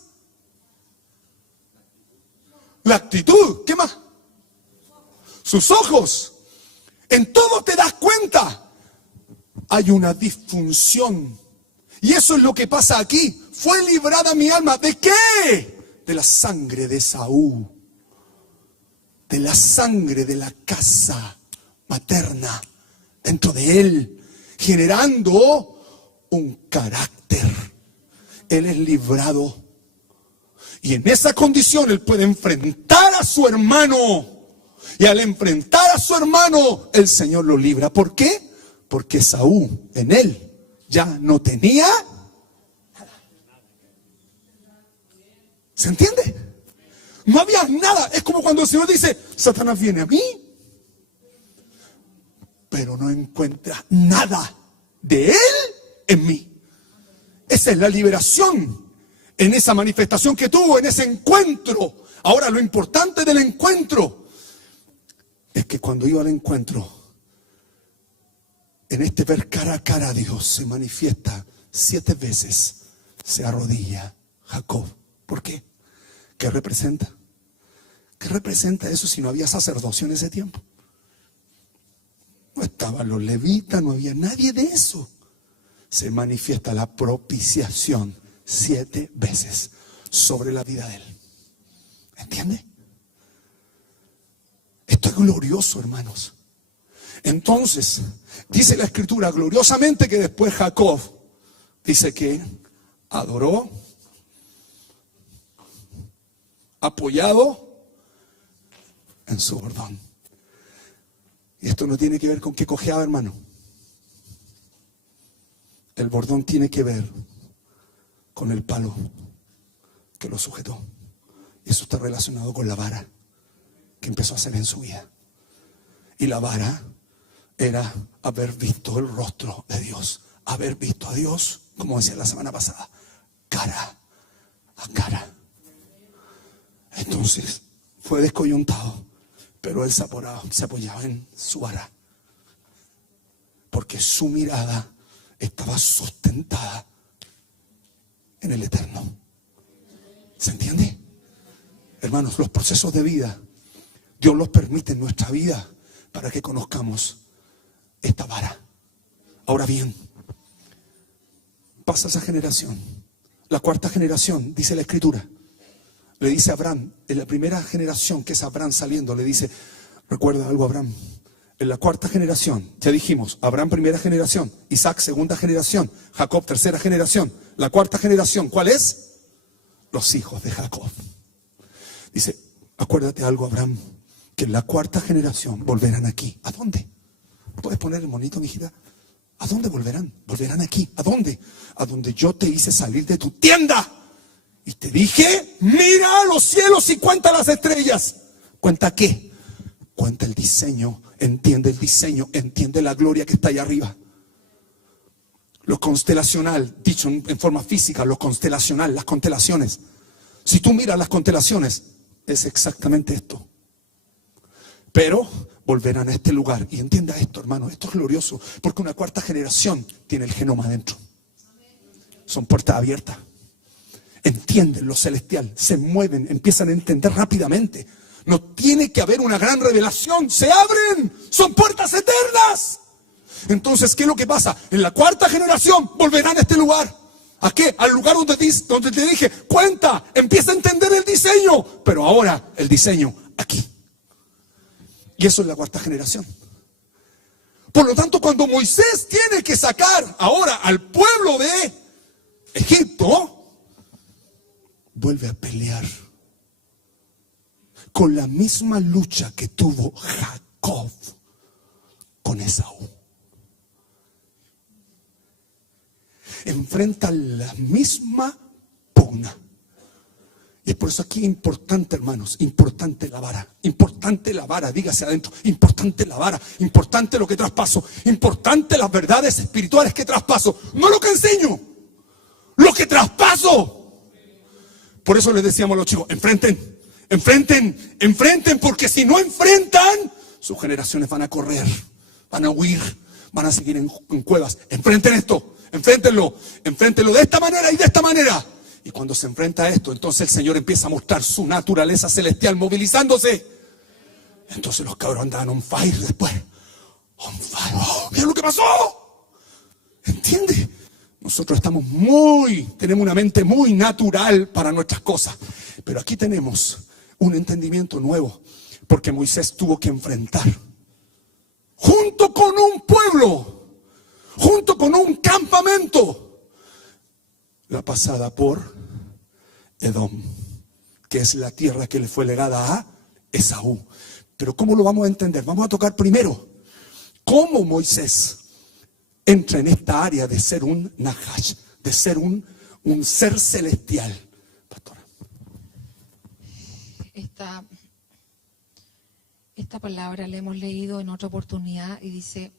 La actitud. ¿Qué más? Sus ojos. En todo te das cuenta. Hay una disfunción. Y eso es lo que pasa aquí. Fue librada mi alma. ¿De qué? De la sangre de Esaú. De la sangre de la casa materna dentro de él, generando un carácter. Él es librado. Y en esa condición él puede enfrentar a su hermano. Y al enfrentar a su hermano, el Señor lo libra. ¿Por qué? Porque Esaú en él ya no tenía nada. ¿Se entiende? No había nada. Es como cuando el Señor dice: Satanás viene a mí, pero no encuentra nada de él en mí. Esa es la liberación en esa manifestación que tuvo, en ese encuentro. Ahora, lo importante del encuentro es que cuando iba al encuentro, en este ver cara a cara a Dios, se manifiesta 7 veces, se arrodilla Jacob. ¿Por qué? ¿Qué representa? ¿Qué representa eso si no había sacerdocio en ese tiempo? No estaban los levitas, no había nadie de eso. Se manifiesta la propiciación 7 veces sobre la vida de él. ¿Entiende? Esto es glorioso, hermanos. Entonces, dice la Escritura gloriosamente que después Jacob dice que adoró, apoyado en su bordón. Y esto no tiene que ver con que cojeaba, hermano. El bordón tiene que ver con el palo que lo sujetó. Y eso está relacionado con la vara que empezó a hacer en su vida. Y la vara era haber visto el rostro de Dios. Haber visto a Dios, como decía la semana pasada, cara a cara. Entonces fue descoyuntado, pero él se apoyaba en su vara, porque su mirada estaba sustentada en el eterno. ¿Se entiende? Hermanos, los procesos de vida, Dios los permite en nuestra vida para que conozcamos esta vara. Ahora bien, pasa esa generación. La 4ª generación, dice la Escritura, le dice a Abraham, en la primera generación que es Abraham saliendo, le dice: recuerda algo, Abraham, En la cuarta generación, ya dijimos, Abraham primera generación, Isaac segunda generación, Jacob tercera generación. La cuarta generación, ¿cuál es? Los hijos de Jacob. Dice, acuérdate algo, Abraham, que en la cuarta generación volverán aquí. ¿A dónde? ¿Puedes poner el monito, mijita? ¿A dónde volverán? Volverán aquí. ¿A dónde? A donde yo te hice salir de tu tienda. Y te dije, mira los cielos y cuenta las estrellas. ¿Cuenta qué? Cuenta el diseño. Entiende el diseño. Entiende la gloria que está ahí arriba. Lo constelacional, dicho en forma física, lo constelacional, las constelaciones. Si tú miras las constelaciones, es exactamente esto. Pero volverán a este lugar. Y entienda esto, hermano, esto es glorioso. Porque una cuarta generación tiene el genoma adentro. Son puertas abiertas. Entienden lo celestial, se mueven, empiezan a entender rápidamente. No tiene que haber una gran revelación, se abren, son puertas eternas. Entonces, ¿qué es lo que pasa? En la cuarta generación volverán a este lugar. ¿A qué? Al lugar donde te dije, cuenta, empieza a entender el diseño. Pero ahora el diseño aquí. Y eso es la cuarta generación. Por lo tanto, cuando Moisés tiene que sacar ahora al pueblo de Egipto, vuelve a pelear con la misma lucha que tuvo Jacob con Esaú. Enfrenta la misma pugna. Y es por eso aquí importante, hermanos, importante la vara, dígase adentro, importante la vara, importante lo que traspaso, importante las verdades espirituales que traspaso, no lo que enseño, lo que traspaso. Por eso les decíamos a los chicos, enfrenten, porque si no enfrentan, sus generaciones van a correr, van a huir, van a seguir en cuevas. Enfrenten esto, enfréntenlo de esta manera y de esta manera. Y cuando se enfrenta a esto, entonces el Señor empieza a mostrar su naturaleza celestial movilizándose. Entonces los cabros andaban on fire después. On fire. ¡Oh, mira lo que pasó! ¿Entiende? Nosotros tenemos una mente muy natural para nuestras cosas. Pero aquí tenemos un entendimiento nuevo. Porque Moisés tuvo que enfrentar, junto con un pueblo, junto con un campamento, la pasada por Edom, que es la tierra que le fue legada a Esaú. Pero ¿cómo lo vamos a entender? Vamos a tocar primero cómo Moisés entra en esta área de ser un Nahash, de ser un ser celestial. Pastora. Esta palabra la hemos leído en otra oportunidad y dice,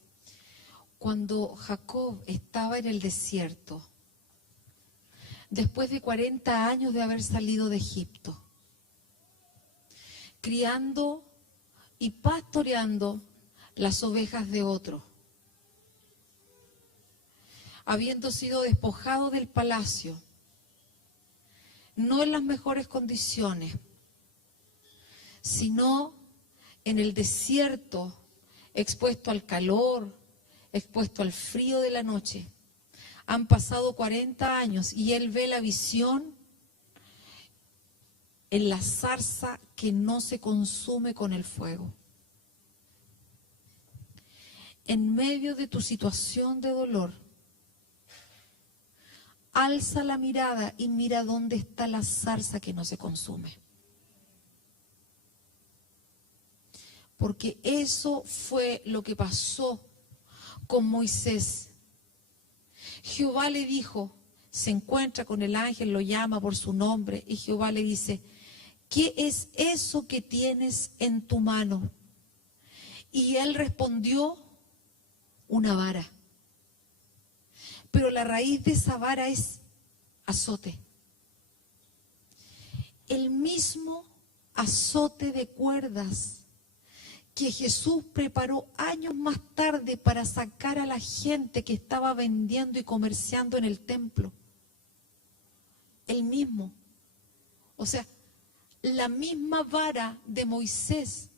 cuando Jacob estaba en el desierto, después de 40 años de haber salido de Egipto, criando y pastoreando las ovejas de otro, habiendo sido despojado del palacio, no en las mejores condiciones, sino en el desierto, expuesto al calor, expuesto al frío de la noche. Han pasado 40 años y él ve la visión en la zarza que no se consume con el fuego. En medio de tu situación de dolor, alza la mirada y mira dónde está la zarza que no se consume. Porque eso fue lo que pasó con Moisés. Jehová le dijo, se encuentra con el ángel, lo llama por su nombre y Jehová le dice, ¿qué es eso que tienes en tu mano? Y él respondió, una vara. Pero la raíz de esa vara es azote. El mismo azote de cuerdas que Jesús preparó años más tarde para sacar a la gente que estaba vendiendo y comerciando en el templo. El mismo. O sea, la misma vara de Moisés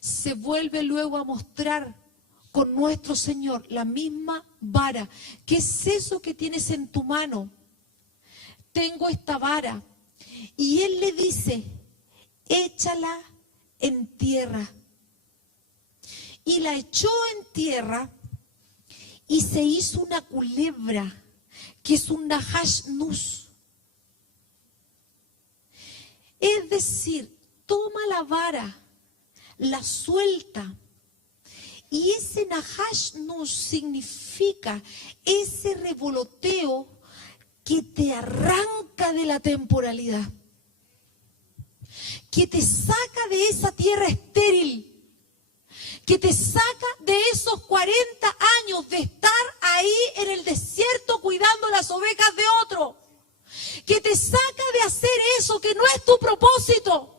se vuelve luego a mostrar con nuestro Señor, la misma vara. ¿Qué es eso que tienes en tu mano? Tengo esta vara. Y Él le dice, échala en tierra. y la echó en tierra y se hizo una culebra, que es un Nahash Nus. Es decir, toma la vara, la suelta, y ese Nahash Nus significa ese revoloteo que te arranca de la temporalidad, que te saca de esa tierra estéril, que te saca de esos 40 años de estar ahí en el desierto cuidando las ovejas de otro, que te saca de hacer eso que no es tu propósito.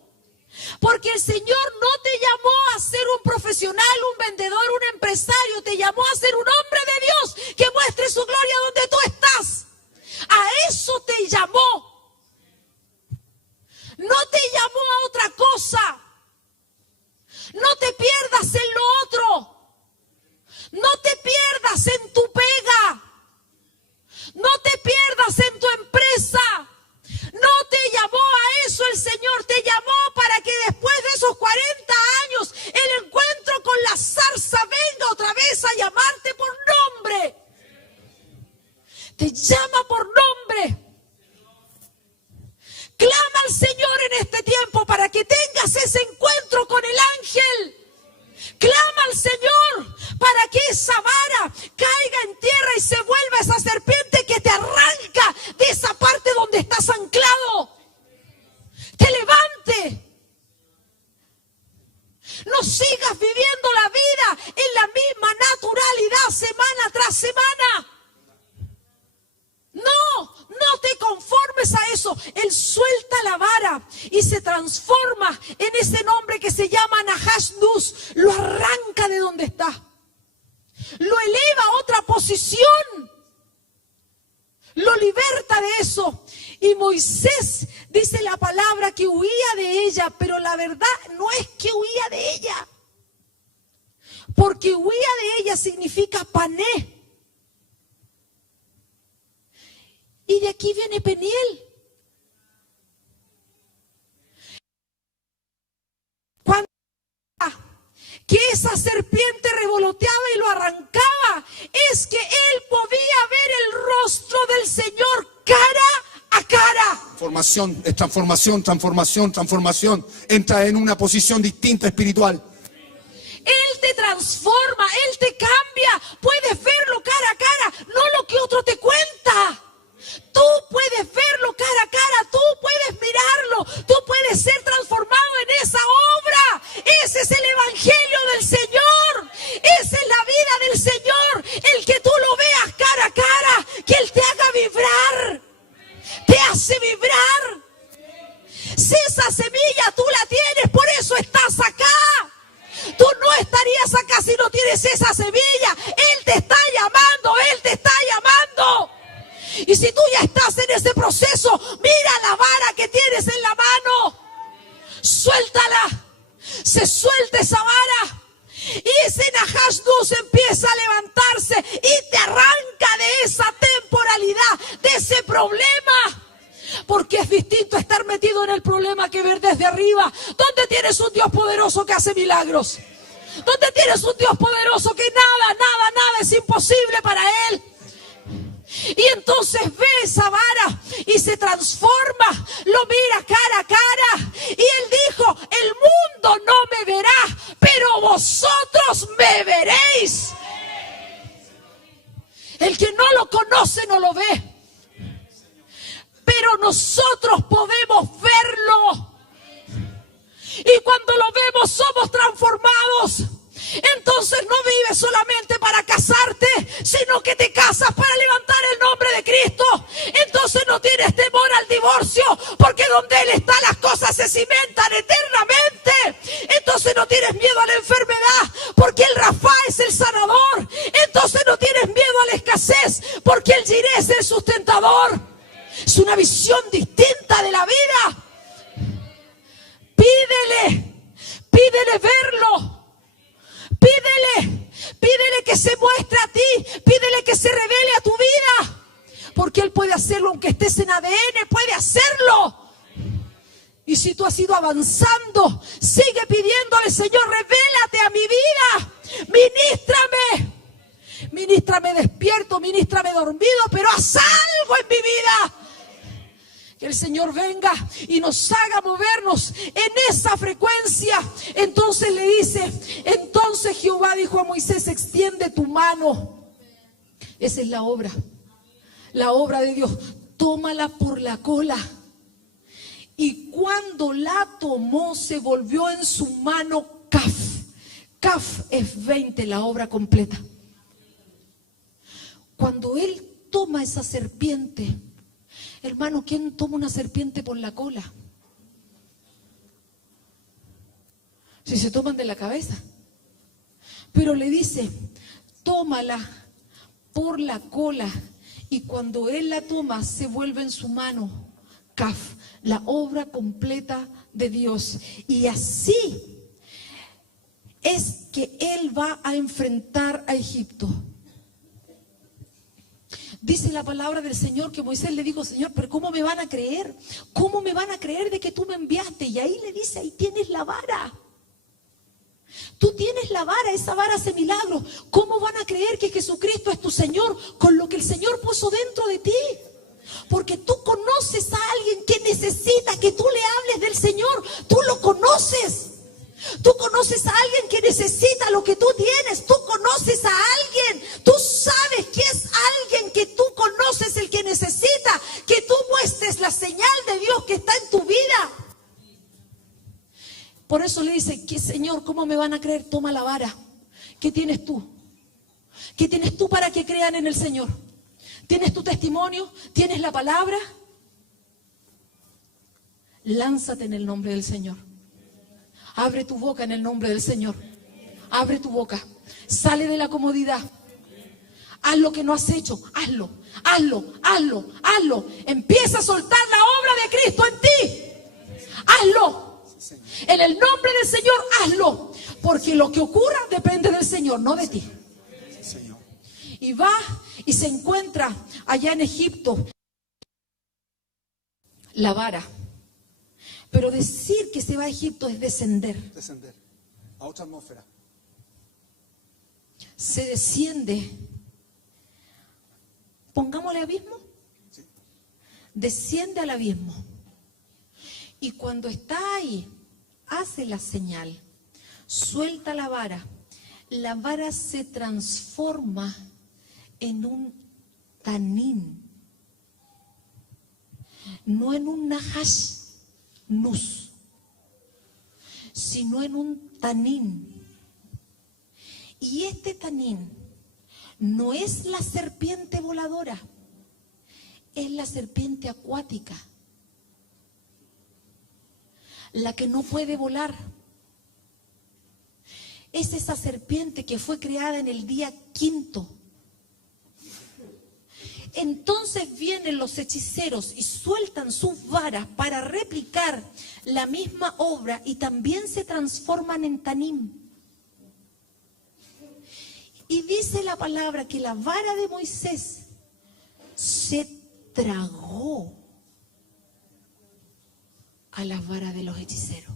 Porque el Señor no te llamó a ser un profesional, un vendedor, un empresario, te llamó a ser un hombre de Dios que muestre su gloria donde tú estás. A eso te llamó. No te llamó a otra cosa. No te pierdas en lo otro. No te pierdas en tu pega. No te pierdas en tu empresa. No te llamó a eso el Señor. Te llamó para que después de esos 40 años el encuentro con la zarza venga otra vez a llamarte por nombre. Te llama por nombre. Clama al Señor en este tiempo para que tengas ese encuentro con el ángel. Clama al Señor para que esa vara caiga en tierra y se vuelva esa serpiente que te arranca de esa parte donde estás anclado. Te levante. No sigas viviendo la vida en la misma naturalidad semana tras semana. No te conformes a eso. Él suelta la vara y se transforma en ese nombre que se llama Nahash Nus. Lo arranca de donde está. Lo eleva a otra posición. Lo liberta de eso. Y Moisés dice la palabra que huía de ella, pero la verdad no es que huía de ella. Porque huía de ella significa pané. Y de aquí viene Peniel. Cuando que esa serpiente revoloteaba y lo arrancaba, es que él podía ver el rostro del Señor cara a cara. Transformación, es transformación. Entra en una posición distinta espiritual. Él te transforma, Él te cambia. Puedes verlo cara a cara, no lo que otro te cuenta. Tú puedes verlo cara a cara, tú puedes mirarlo, tú puedes ser transformado en esa obra. Ese es el evangelio del Señor, esa es la vida del Señor, el que tú lo veas cara a cara, que Él te haga vibrar, te hace vibrar. Si esa semilla tú la tienes, por eso estás acá. Tú no estarías acá si no tienes esa semilla. Él te está llamando, Él te está llamando. Y si tú ya estás en ese proceso, mira la vara que tienes en la mano. Suéltala. Se suelta esa vara. Y ese Nahash Nus empieza a levantarse y te arranca de esa temporalidad, de ese problema. Porque es distinto estar metido en el problema que ver desde arriba. ¿Dónde tienes un Dios poderoso que hace milagros? ¿Dónde tienes un Dios poderoso que nada es imposible para Él? Y entonces ve esa vara y se transforma, lo mira cara a cara. Y él dijo, el mundo no me verá, pero vosotros me veréis. El que no lo conoce no lo ve, pero nosotros podemos verlo. Y cuando lo vemos somos transformados. Entonces no vives solamente para casarte, sino que te casas para levantar el nombre de Cristo. Entonces no tienes temor al divorcio, porque donde Él está las cosas se cimentan eternamente. Entonces no tienes miedo a la enfermedad, porque el Rafa es el sanador. Entonces no tienes miedo a la escasez, porque el Jireh es el sustentador. Es una visión distinta de la vida. Pídele verlo. Pídele que se muestre a ti, pídele que se revele a tu vida, porque Él puede hacerlo aunque estés en ADN, puede hacerlo. Y si tú has ido avanzando, sigue pidiéndole, Señor, revélate a mi vida, Ministrame. Ministrame despierto, ministrame dormido, pero haz algo en mi vida. Que el Señor venga y nos haga movernos en esa frecuencia. Entonces le dice, entonces Jehová dijo a Moisés, extiende tu mano. Esa es la obra de Dios. Tómala por la cola. Y cuando la tomó, se volvió en su mano Kaf. Kaf es 20, la obra completa. Cuando él toma esa serpiente, hermano, ¿quién toma una serpiente por la cola? Si se toman de la cabeza. Pero le dice, tómala por la cola. Y cuando él la toma, se vuelve en su mano Kaf, la obra completa de Dios. Y así es que él va a enfrentar a Egipto. Dice la palabra del Señor que Moisés le dijo, Señor, pero ¿cómo me van a creer? ¿Cómo me van a creer de que tú me enviaste? Y ahí le dice, ahí tienes la vara. Tú tienes la vara, esa vara hace milagros. ¿Cómo van a creer que Jesucristo es tu Señor con lo que el Señor puso dentro de ti? Porque tú conoces a alguien que necesita que tú le hables del Señor. Tú lo conoces. Tú conoces a alguien que necesita lo que tú tienes. Tú conoces a alguien. Tú sabes que es alguien que tú conoces el que necesita que tú muestres la señal de Dios que está en tu vida. Por eso le dice, que Señor, ¿cómo me van a creer? Toma la vara. ¿Qué tienes tú? ¿Qué tienes tú para que crean en el Señor? ¿Tienes tu testimonio? ¿Tienes la palabra? Lánzate en el nombre del Señor. Abre tu boca en el nombre del Señor. Abre tu boca. Sale de la comodidad. Haz lo que no has hecho. Hazlo, hazlo, hazlo, hazlo. Empieza a soltar la obra de Cristo en ti. Hazlo. En el nombre del Señor, hazlo. Porque lo que ocurra depende del Señor, no de ti. Y va y se encuentra allá en Egipto la vara. Pero decir que se va a Egipto es descender. Descender a otra atmósfera. Se desciende. Pongámosle abismo. Sí. Desciende al abismo. Y cuando está ahí, hace la señal. Suelta la vara. La vara se transforma en un tanín. No en un nahash nus, sino en un tanín. Y este tanín no es la serpiente voladora, es la serpiente acuática, la que no puede volar. Es esa serpiente que fue creada en el día quinto. Entonces vienen los hechiceros y sueltan sus varas para replicar la misma obra y también se transforman en tanim. Y dice la palabra que la vara de Moisés se tragó a las varas de los hechiceros.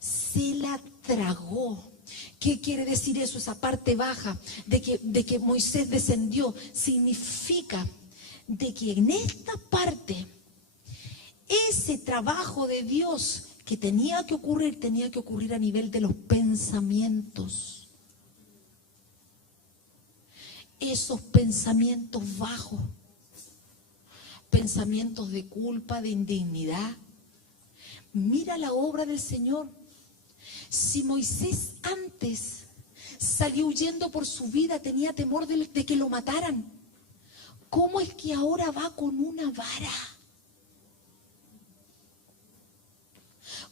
Se la tragó. ¿Qué quiere decir eso? Esa parte baja de que Moisés descendió significa de que en esta parte ese trabajo de Dios que tenía que ocurrir a nivel de los pensamientos. Esos pensamientos bajos, pensamientos de culpa, de indignidad. Mira la obra del Señor. Si Moisés antes salió huyendo por su vida, tenía temor de que lo mataran, ¿cómo es que ahora va con una vara?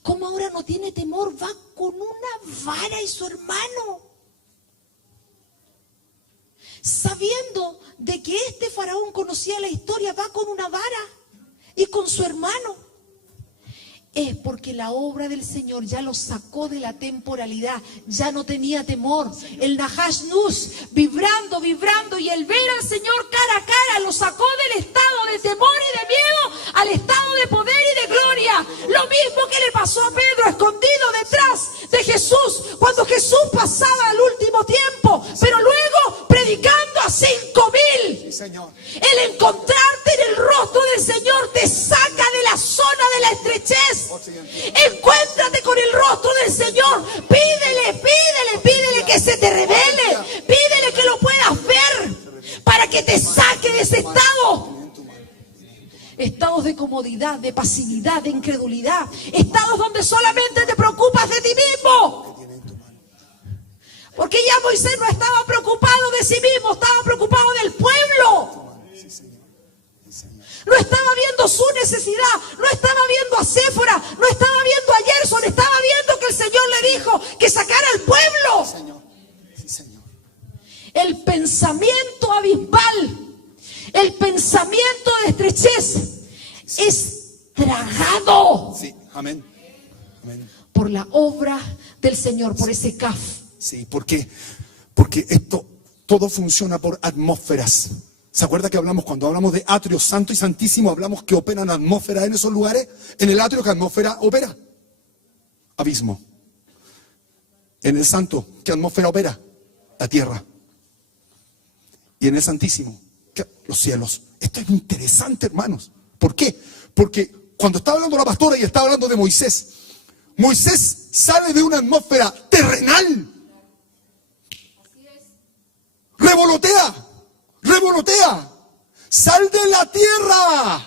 ¿Cómo ahora no tiene temor? Va con una vara y su hermano. Sabiendo de que este faraón conocía la historia, va con una vara y con su hermano. Es porque la obra del Señor ya lo sacó de la temporalidad, ya no tenía temor. El Nahash Nus, vibrando, y el ver al Señor cara a cara, lo sacó del estado de temor y de miedo al estado de poder y de gloria. Lo mismo que le pasó a Pedro, escondido detrás de Jesús. Señor. El encontrarte en el rostro del Señor te saca de la zona de la estrechez. Encuéntrate con el rostro del Señor. Pídele que se te revele. Pídele que lo puedas ver para que te saque de ese estado. Estados de comodidad, de pasividad, de incredulidad. Estados donde solamente te preocupas de ti mismo. Porque ya Moisés no estaba preocupado de sí mismo, estaba preocupado del pueblo. No estaba viendo su necesidad, no estaba viendo a Séfora, no estaba viendo a Gerson, estaba viendo que el Señor le dijo que sacara al pueblo. El pensamiento abismal, el pensamiento de estrechez es tragado Amén. Amén. por la obra del Señor, por ese caf. Sí, ¿por qué? Porque esto todo funciona por atmósferas. ¿Se acuerda que hablamos cuando hablamos de atrio santo y santísimo? Hablamos que operan atmósferas en esos lugares. En el atrio, ¿qué atmósfera opera? Abismo. En el santo, ¿qué atmósfera opera? La tierra. Y en el santísimo, ¿qué? Los cielos. Esto es interesante, hermanos. ¿Por qué? Porque cuando está hablando la pastora y está hablando de Moisés, Moisés sale de una atmósfera terrenal. Revolotea. Sal de la tierra.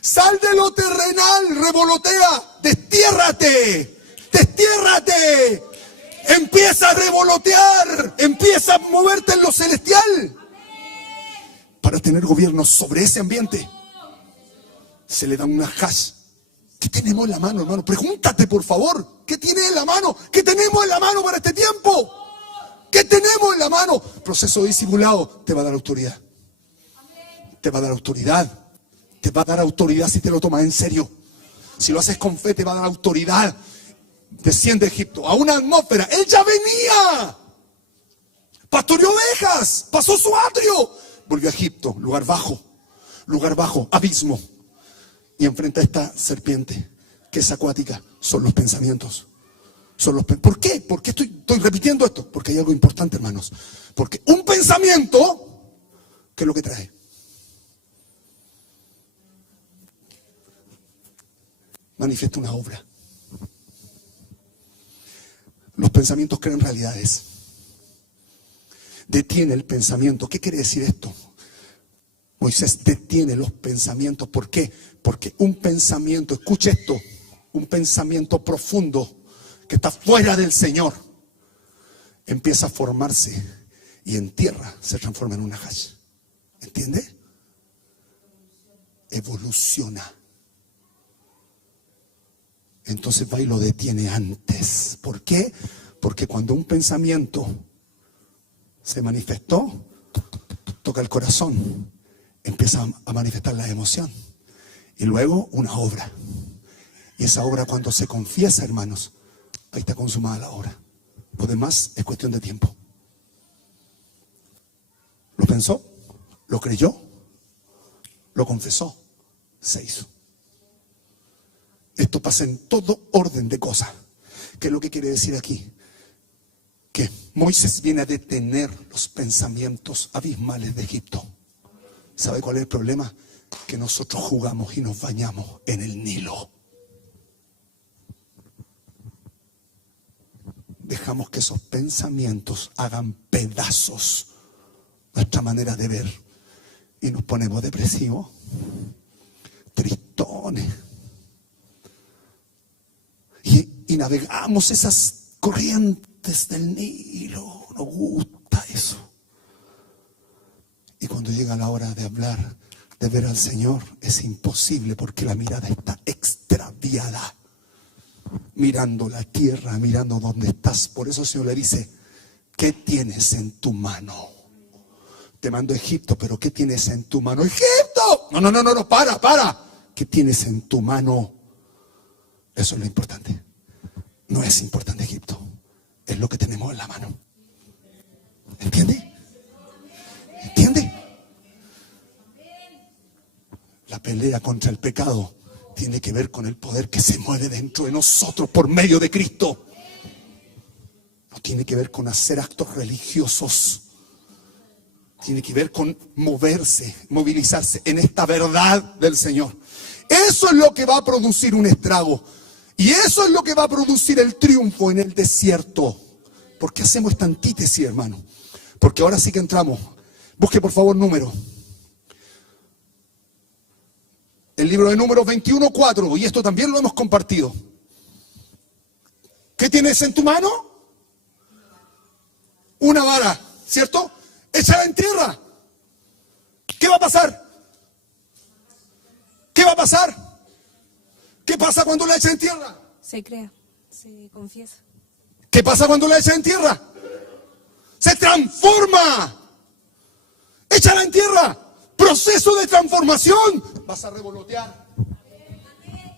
Sal de lo terrenal, revolotea. Destiérrate. Empieza a revolotear. Empieza a moverte en lo celestial. Para tener gobierno sobre ese ambiente, se le da una hash. ¿Qué tenemos en la mano, hermano? Pregúntate, por favor. ¿Qué tienes en la mano? ¿Qué tenemos en la mano para este tiempo? ¿Qué tenemos en la mano? Proceso discipulado te va a dar autoridad. Te va a dar autoridad. Te va a dar autoridad si te lo tomas en serio. Si lo haces con fe, te va a dar autoridad. Desciende a Egipto, a una atmósfera. Él ya venía. Pastoreó ovejas. Pasó su atrio. Volvió a Egipto, lugar bajo, abismo. Y enfrenta a esta serpiente que es acuática. Son los pensamientos. ¿Por qué? ¿Por qué estoy repitiendo esto? Porque hay algo importante, hermanos. Porque un pensamiento, ¿qué es lo que trae? Manifiesta una obra. Los pensamientos crean realidades. Detiene el pensamiento. ¿Qué quiere decir esto? Moisés detiene los pensamientos. ¿Por qué? Porque un pensamiento, escuche esto, un pensamiento profundo que está fuera del Señor empieza a formarse y en tierra se transforma en una hash. ¿Entiende? Evoluciona. Entonces va y lo detiene antes. ¿Por qué? Porque cuando un pensamiento se manifestó, toca el corazón, empieza a manifestar la emoción y luego una obra. Y esa obra, cuando se confiesa, hermanos, ahí está consumada la obra. Lo demás es cuestión de tiempo. Lo pensó, lo creyó, lo confesó, se hizo. Esto pasa en todo orden de cosas. ¿Qué es lo que quiere decir aquí? Que Moisés viene a detener los pensamientos abismales de Egipto. ¿Sabe cuál es el problema? Que nosotros jugamos y nos bañamos en el Nilo. Dejamos que esos pensamientos hagan pedazos nuestra manera de ver y nos ponemos depresivos, tristones. Y navegamos esas corrientes del Nilo. Nos gusta eso. Y cuando llega la hora de hablar, de ver al Señor, es imposible porque la mirada está extraviada. Mirando la tierra, mirando dónde estás. Por eso el Señor le dice, ¿qué tienes en tu mano? Te mando a Egipto, pero ¿qué tienes en tu mano? ¡Egipto! No, para. ¿Qué tienes en tu mano? Eso es lo importante. No es importante Egipto, es lo que tenemos en la mano. ¿Entiende? La pelea contra el pecado tiene que ver con el poder que se mueve dentro de nosotros por medio de Cristo. No tiene que ver con hacer actos religiosos, Tiene que ver con moverse, movilizarse en esta verdad del Señor. Eso es lo que va a producir un estrago. Y eso es lo que va a producir el triunfo en el desierto. ¿Por qué hacemos esta antítesis, hermano? Porque ahora sí que entramos. Busque por favor número. El libro de Números 21:4. Y esto también lo hemos compartido. ¿Qué tienes en tu mano? Una vara, ¿cierto? Échala en tierra. ¿Qué va a pasar? ¿Qué va a pasar? ¿Qué pasa cuando la echas en tierra? Se crea, se confiesa. ¿Qué pasa cuando la echas en tierra? Se transforma. Échala en tierra. Proceso de transformación. Vas a revolotear.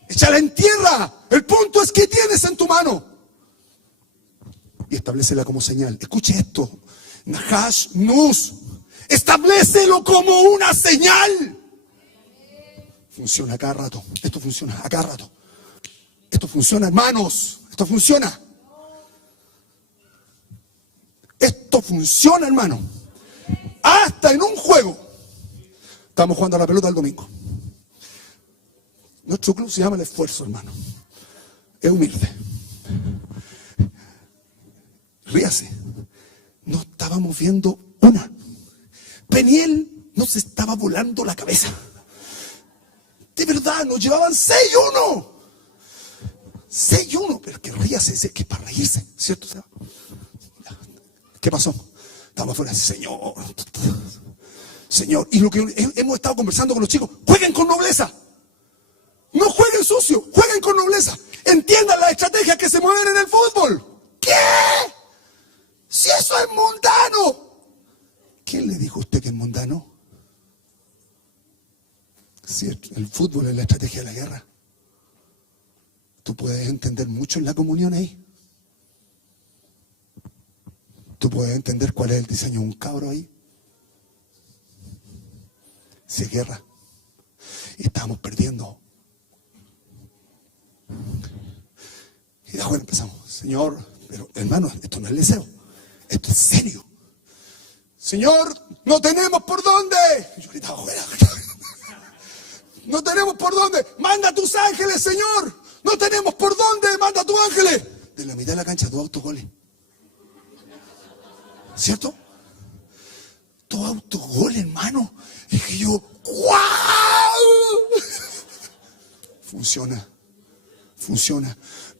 Échala en tierra. El punto es que tienes en tu mano. Y establécela como señal. Escuche esto. Nahash Nus. Establécelo como una señal. Funciona a cada rato. Esto funciona a cada rato. Esto funciona, hermanos. Esto funciona. Esto funciona, hermano. Hasta en un juego. Estamos jugando a la pelota el domingo. Nuestro club se llama El Esfuerzo, hermano. Es humilde. Ríase. No estábamos viendo una. Peniel nos estaba volando la cabeza. De verdad, nos llevaban 6-1. 6-1. Pero que ríase, que es para reírse, ¿cierto? ¿Qué pasó? Estábamos afuera, Señor. Señor. Y lo que hemos estado conversando con los chicos, jueguen con nobleza. No jueguen sucio, jueguen con nobleza. Entiendan las estrategias que se mueven en el fútbol. ¿Qué? Si eso es mundano. ¿Quién le dijo a usted que es mundano? Si el fútbol es la estrategia de la guerra. Tú puedes entender mucho en la comunión ahí. Tú puedes entender cuál es el diseño de un cabro ahí. Si es guerra. Y estábamos perdiendo. Y de afuera empezamos. Señor, pero hermano, esto no es deseo. Esto es serio. Señor, no tenemos por dónde. Yo gritaba afuera. No tenemos por dónde. Manda a tus ángeles, Señor. No tenemos por dónde. Manda a tus ángeles. De la mitad de la cancha, 2 autogoles. ¿Cierto? 2 autogoles, hermano. Y que yo, ¡guau! Funciona. Funciona.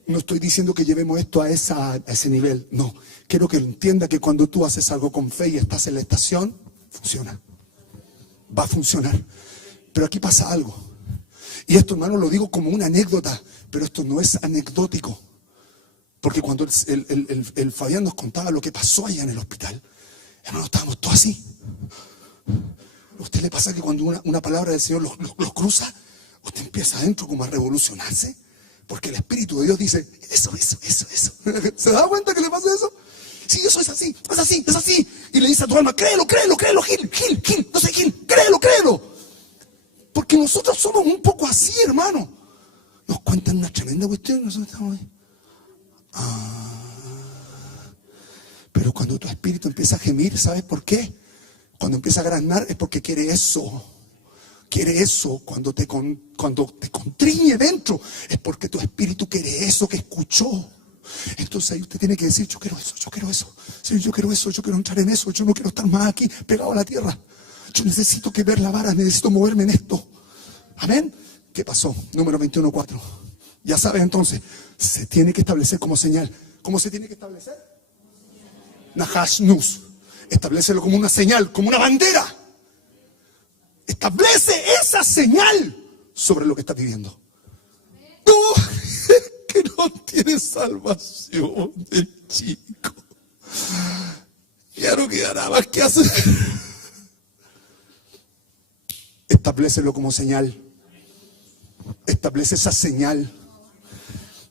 No estoy diciendo que llevemos esto a ese nivel. No. Quiero que entienda que cuando tú haces algo con fe y estás en la estación, funciona. Va a funcionar. Pero aquí pasa algo. Y esto, hermano, lo digo como una anécdota, pero esto no es anecdótico. Porque cuando el Fabián nos contaba lo que pasó allá en el hospital, hermano, estábamos todos así. ¿A usted le pasa que cuando una palabra del Señor los cruza, usted empieza adentro como a revolucionarse? Porque el Espíritu de Dios dice, eso. ¿Se da cuenta que le pasa eso? Sí, eso es así, es así, es así. Y le dice a tu alma, créelo, Gil, no sé Gil, créelo. Porque nosotros somos un poco así, hermano. Nos cuentan una tremenda cuestión, nosotros estamos ahí. Pero cuando tu espíritu empieza a gemir, ¿sabes por qué? Cuando empieza a graznar es porque quiere eso. Quiere eso. Cuando te contriñe dentro es porque tu espíritu quiere eso que escuchó. Entonces ahí usted tiene que decir, yo quiero eso. Sí, yo quiero eso, yo quiero entrar en eso. Yo no quiero estar más aquí pegado a la tierra. Yo necesito que ver la vara, necesito moverme en esto. Amén. ¿Qué pasó? Número 21:4. Ya sabes entonces, se tiene que establecer como señal. ¿Cómo se tiene que establecer? Nahash Nus. Establécelo como una señal, como una bandera. Establece esa señal sobre lo que estás viviendo. No, que no tiene salvación el chico. Ya no quedará más que hacer. Establécelo como señal. Establece esa señal.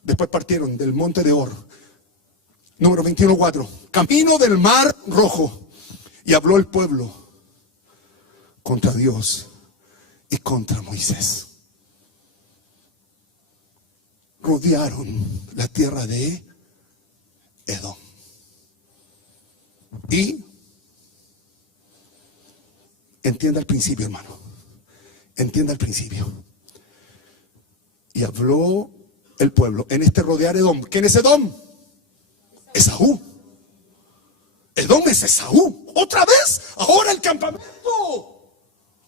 Después partieron del monte de Or. Número 21:4. Camino del mar rojo. Y habló el pueblo contra Dios y contra Moisés. Rodearon la tierra de Edom. Y Entienda el principio, hermano. Entienda el principio. Y habló el pueblo en este rodear Edom. ¿Quién es Edom? Esaú. Edom es Esaú. Otra vez, ahora el campamento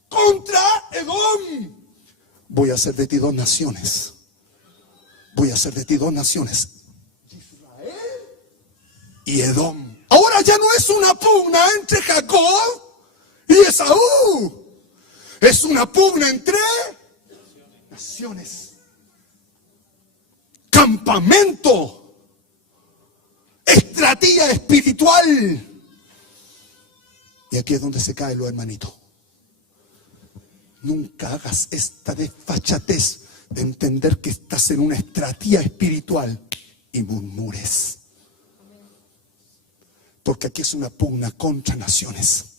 contra Edom. Voy a hacer de ti dos naciones. Voy a hacer de ti dos naciones. Israel y Edom. Ahora ya no es una pugna entre Jacob y Esaú. Es una pugna entre naciones. Campamento. Estrategia espiritual. Y aquí es donde se cae lo hermanito. Nunca hagas esta desfachatez de entender que estás en una estrategia espiritual y murmures. Porque aquí es una pugna contra naciones.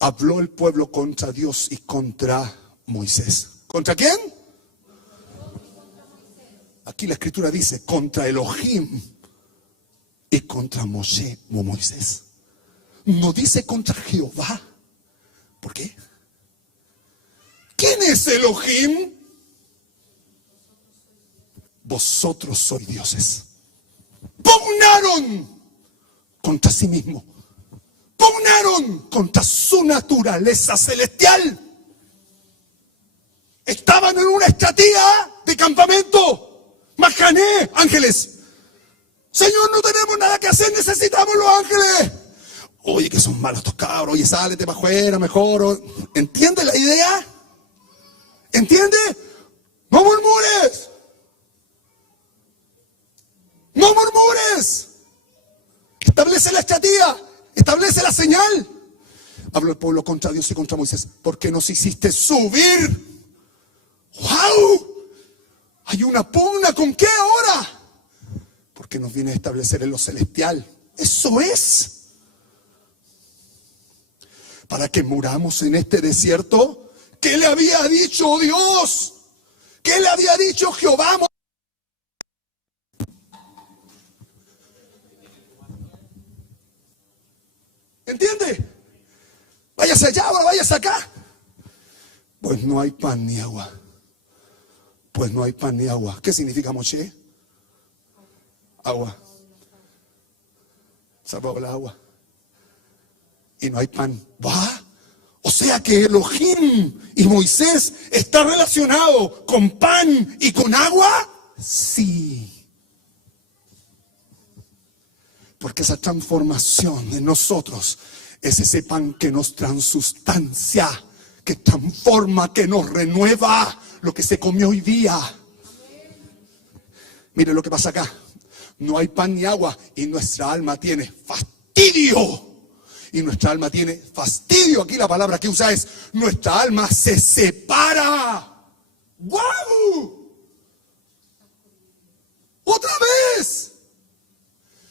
Habló el pueblo contra Dios y contra Moisés. ¿Contra quién? Aquí la escritura dice contra Elohim y contra Moshe o Moisés. No dice contra Jehová. ¿Por qué? ¿Quién es Elohim? Vosotros sois dioses. Pugnaron contra sí mismo. Pugnaron contra su naturaleza celestial. Estaban en una estrategia de campamento. Majané, ángeles. Señor, no tenemos nada que hacer, necesitamos los ángeles. Oye, que son malos estos cabros. Oye, sálete para afuera, mejor. ¿Entiende la idea? ¿Entiende? No murmures. No murmures. Establece la estrategia. Establece la señal. Habló el pueblo contra Dios y contra Moisés. ¿Por qué nos hiciste subir? ¡Wow! Hay una pugna. ¿Con qué ahora? Porque nos viene a establecer en lo celestial. Eso es. Para que muramos en este desierto. ¿Qué le había dicho Dios? ¿Qué le había dicho Jehová? ¿Entiende? Váyase allá, ahora váyase acá. Pues no hay pan ni agua. Pues no hay pan ni agua. ¿Qué significa Moshe? Agua. Salvó el agua. Y no hay pan. ¿Va? O sea que Elohim y Moisés está relacionado con pan y con agua. Sí. Porque esa transformación en nosotros es ese pan que nos transustancia, que transforma, que nos renueva lo que se comió hoy día. Mire lo que pasa acá. No hay pan ni agua y nuestra alma tiene fastidio. Y nuestra alma tiene fastidio. Aquí la palabra que usa es nuestra alma se separa. ¡Wow! ¡Otra vez!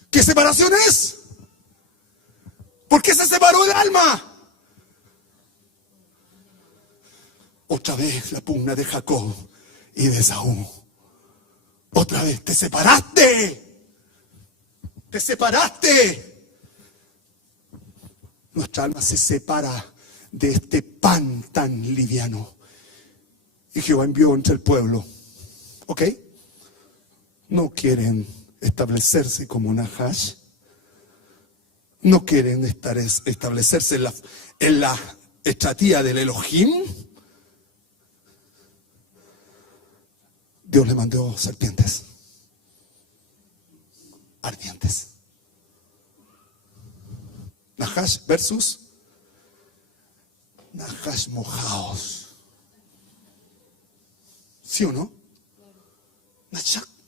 ¿Qué separación es? ¿Por qué se separó el alma? Otra vez la pugna de Jacob y de Esaú. Otra vez te separaste. Te separaste. Nuestra alma se separa de este pan tan liviano. Y Jehová envió entre el pueblo. ¿Ok? No quieren establecerse como Nahash. No quieren establecerse en la estrategia del Elohim. Dios le mandó serpientes ardientes. Nahash versus Nahash mojados. ¿Sí o no?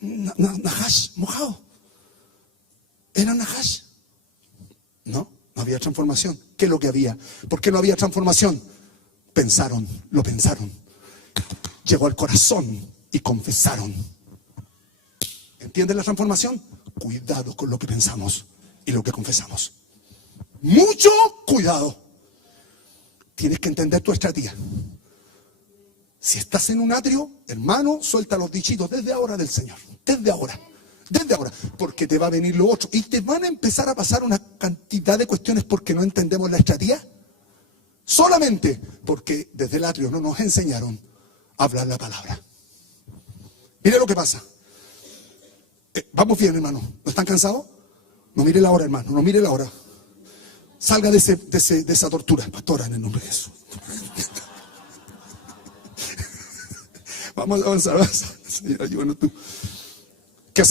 Nahash mojado. ¿Era Nahash? No, no había transformación. ¿Qué es lo que había? ¿Por qué no había transformación? Pensaron, lo pensaron. Llegó al corazón y confesaron. ¿Entienden la transformación? Cuidado con lo que pensamos y lo que confesamos. Mucho cuidado. Tienes que entender tu estrategia. Si estás en un atrio, hermano, suelta los dichitos desde ahora del Señor. Desde ahora. Desde ahora. Porque te va a venir lo otro. Y te van a empezar a pasar una cantidad de cuestiones porque no entendemos la estrategia. solamente porque desde el atrio no nos enseñaron a hablar la palabra. Mire lo que pasa. Vamos bien, hermano. ¿No están cansados? No mire la hora, hermano. No mire la hora. Salga de esa tortura, pastora, en el nombre de Jesús. Vamos a avanzar. Señor, ayúdanos tú. ¿Qué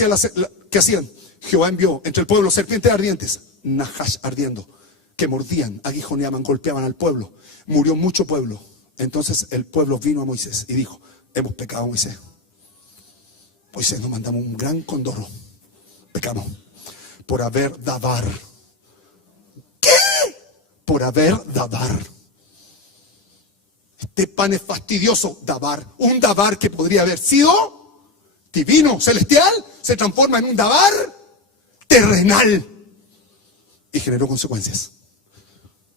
hacían? Jehová envió entre el pueblo serpientes ardientes, najash ardiendo, que mordían, aguijoneaban, golpeaban al pueblo. Murió mucho pueblo. Entonces el pueblo vino a Moisés y dijo: hemos pecado, Moisés. Moisés, nos mandamos un gran condoro. Pecamos por haber dabar. ¿Qué? Por haber dabar. Este pan es fastidioso, dabar. Un dabar que podría haber sido divino, celestial, se transforma en un dabar terrenal. Y generó consecuencias.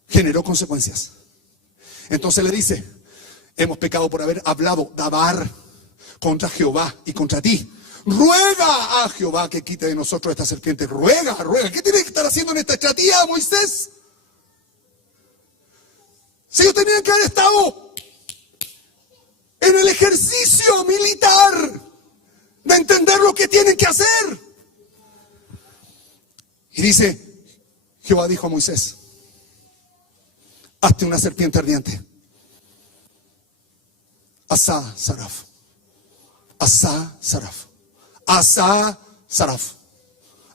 Generó consecuencias. Entonces le dice: hemos pecado por haber hablado dabar contra Jehová y contra ti. Ruega a Jehová que quite de nosotros esta serpiente. Ruega. ¿Qué tiene que estar haciendo en esta estratía, Moisés? Si ellos tenían que haber estado en el ejercicio militar de entender lo que tienen que hacer. Y dice, Jehová dijo a Moisés: hazte una serpiente ardiente. Asá Saraf. Asá Saraf. Asá Saraf.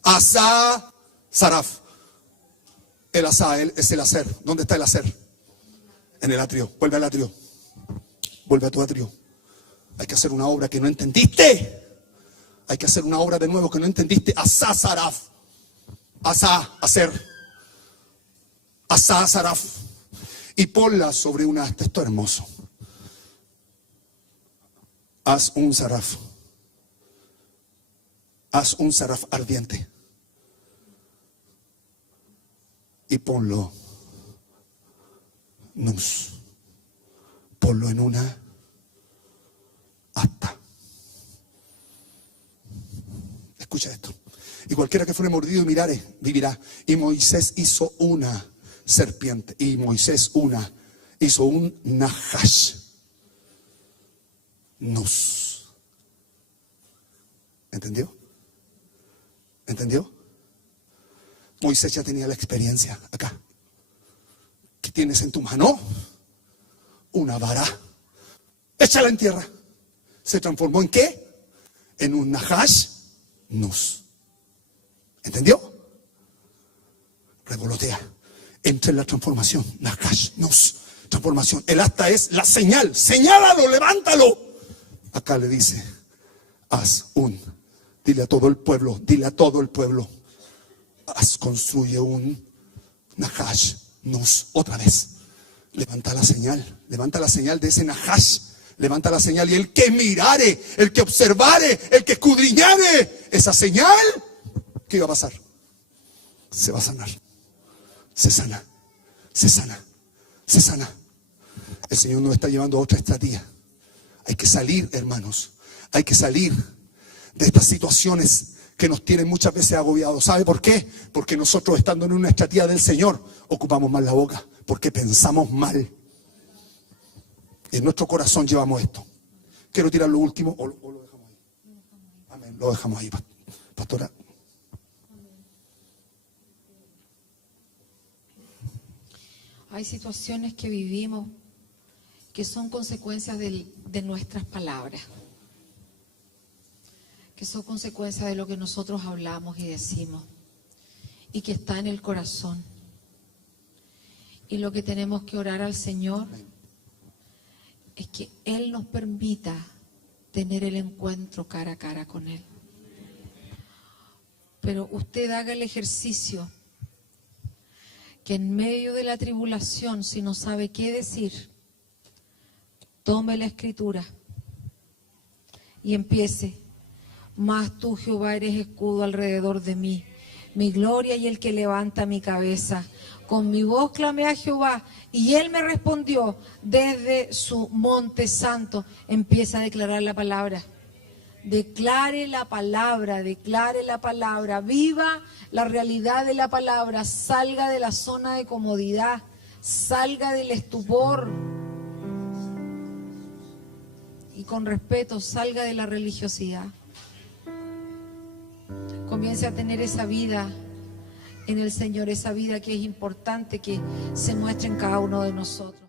Asá Saraf. El asá es el hacer. ¿Dónde está el hacer? En el atrio. Vuelve al atrio. Vuelve a tu atrio. Hay que hacer una obra que no entendiste. Hay que hacer una obra de nuevo que no entendiste. Asá Saraf. Asá, hacer. Asá Saraf. Y ponla sobre una asta. Esto es hermoso. Haz un saraf. Haz un saraf ardiente. Y ponlo. Ponlo en una asta. Escucha esto. Y cualquiera que fuere mordido y mirare, vivirá. Y Moisés hizo una serpiente. Y Moisés hizo un najash. ¿Entendió? ¿Entendió? Moisés ya tenía la experiencia acá. ¿Qué tienes en tu mano? Una vara. Échala en tierra. ¿Se transformó en qué? En un najash nus. ¿Entendió? Revolotea. Entra en la transformación. Najash nus. Transformación. El asta es la señal. Señálalo, levántalo. Acá le dice: dile a todo el pueblo, construye un najash nus. Otra vez. Levanta la señal de ese najash. Levanta la señal, y el que mirare, el que observare, el que escudriñare esa señal, ¿qué iba a pasar? Se va a sanar. Se sana. El Señor nos está llevando a otra estrategia. Hay que salir, hermanos. Hay que salir de estas situaciones que nos tienen muchas veces agobiados. ¿Sabe por qué? Porque nosotros, estando en una estrategia del Señor, ocupamos mal la boca. Porque pensamos mal. En nuestro corazón llevamos esto. Quiero tirar lo último o lo dejamos ahí. Amén. Lo dejamos ahí, pastora. Hay situaciones que vivimos que son consecuencias de nuestras palabras, que son consecuencias de lo que nosotros hablamos y decimos, y que está en el corazón. Y lo que tenemos que orar al Señor es que Él nos permita tener el encuentro cara a cara con Él. Pero usted haga el ejercicio que en medio de la tribulación, si no sabe qué decir, tome la escritura y empiece: mas tú, Jehová, eres escudo alrededor de mí, mi gloria y el que levanta mi cabeza. Con mi voz clamé a Jehová y Él me respondió desde su monte santo. Empieza a declarar la palabra. Declare la palabra, viva la realidad de la palabra, salga de la zona de comodidad, salga del estupor y con respeto salga de la religiosidad. Comience a tener esa vida en el Señor, esa vida que es importante que se muestre en cada uno de nosotros.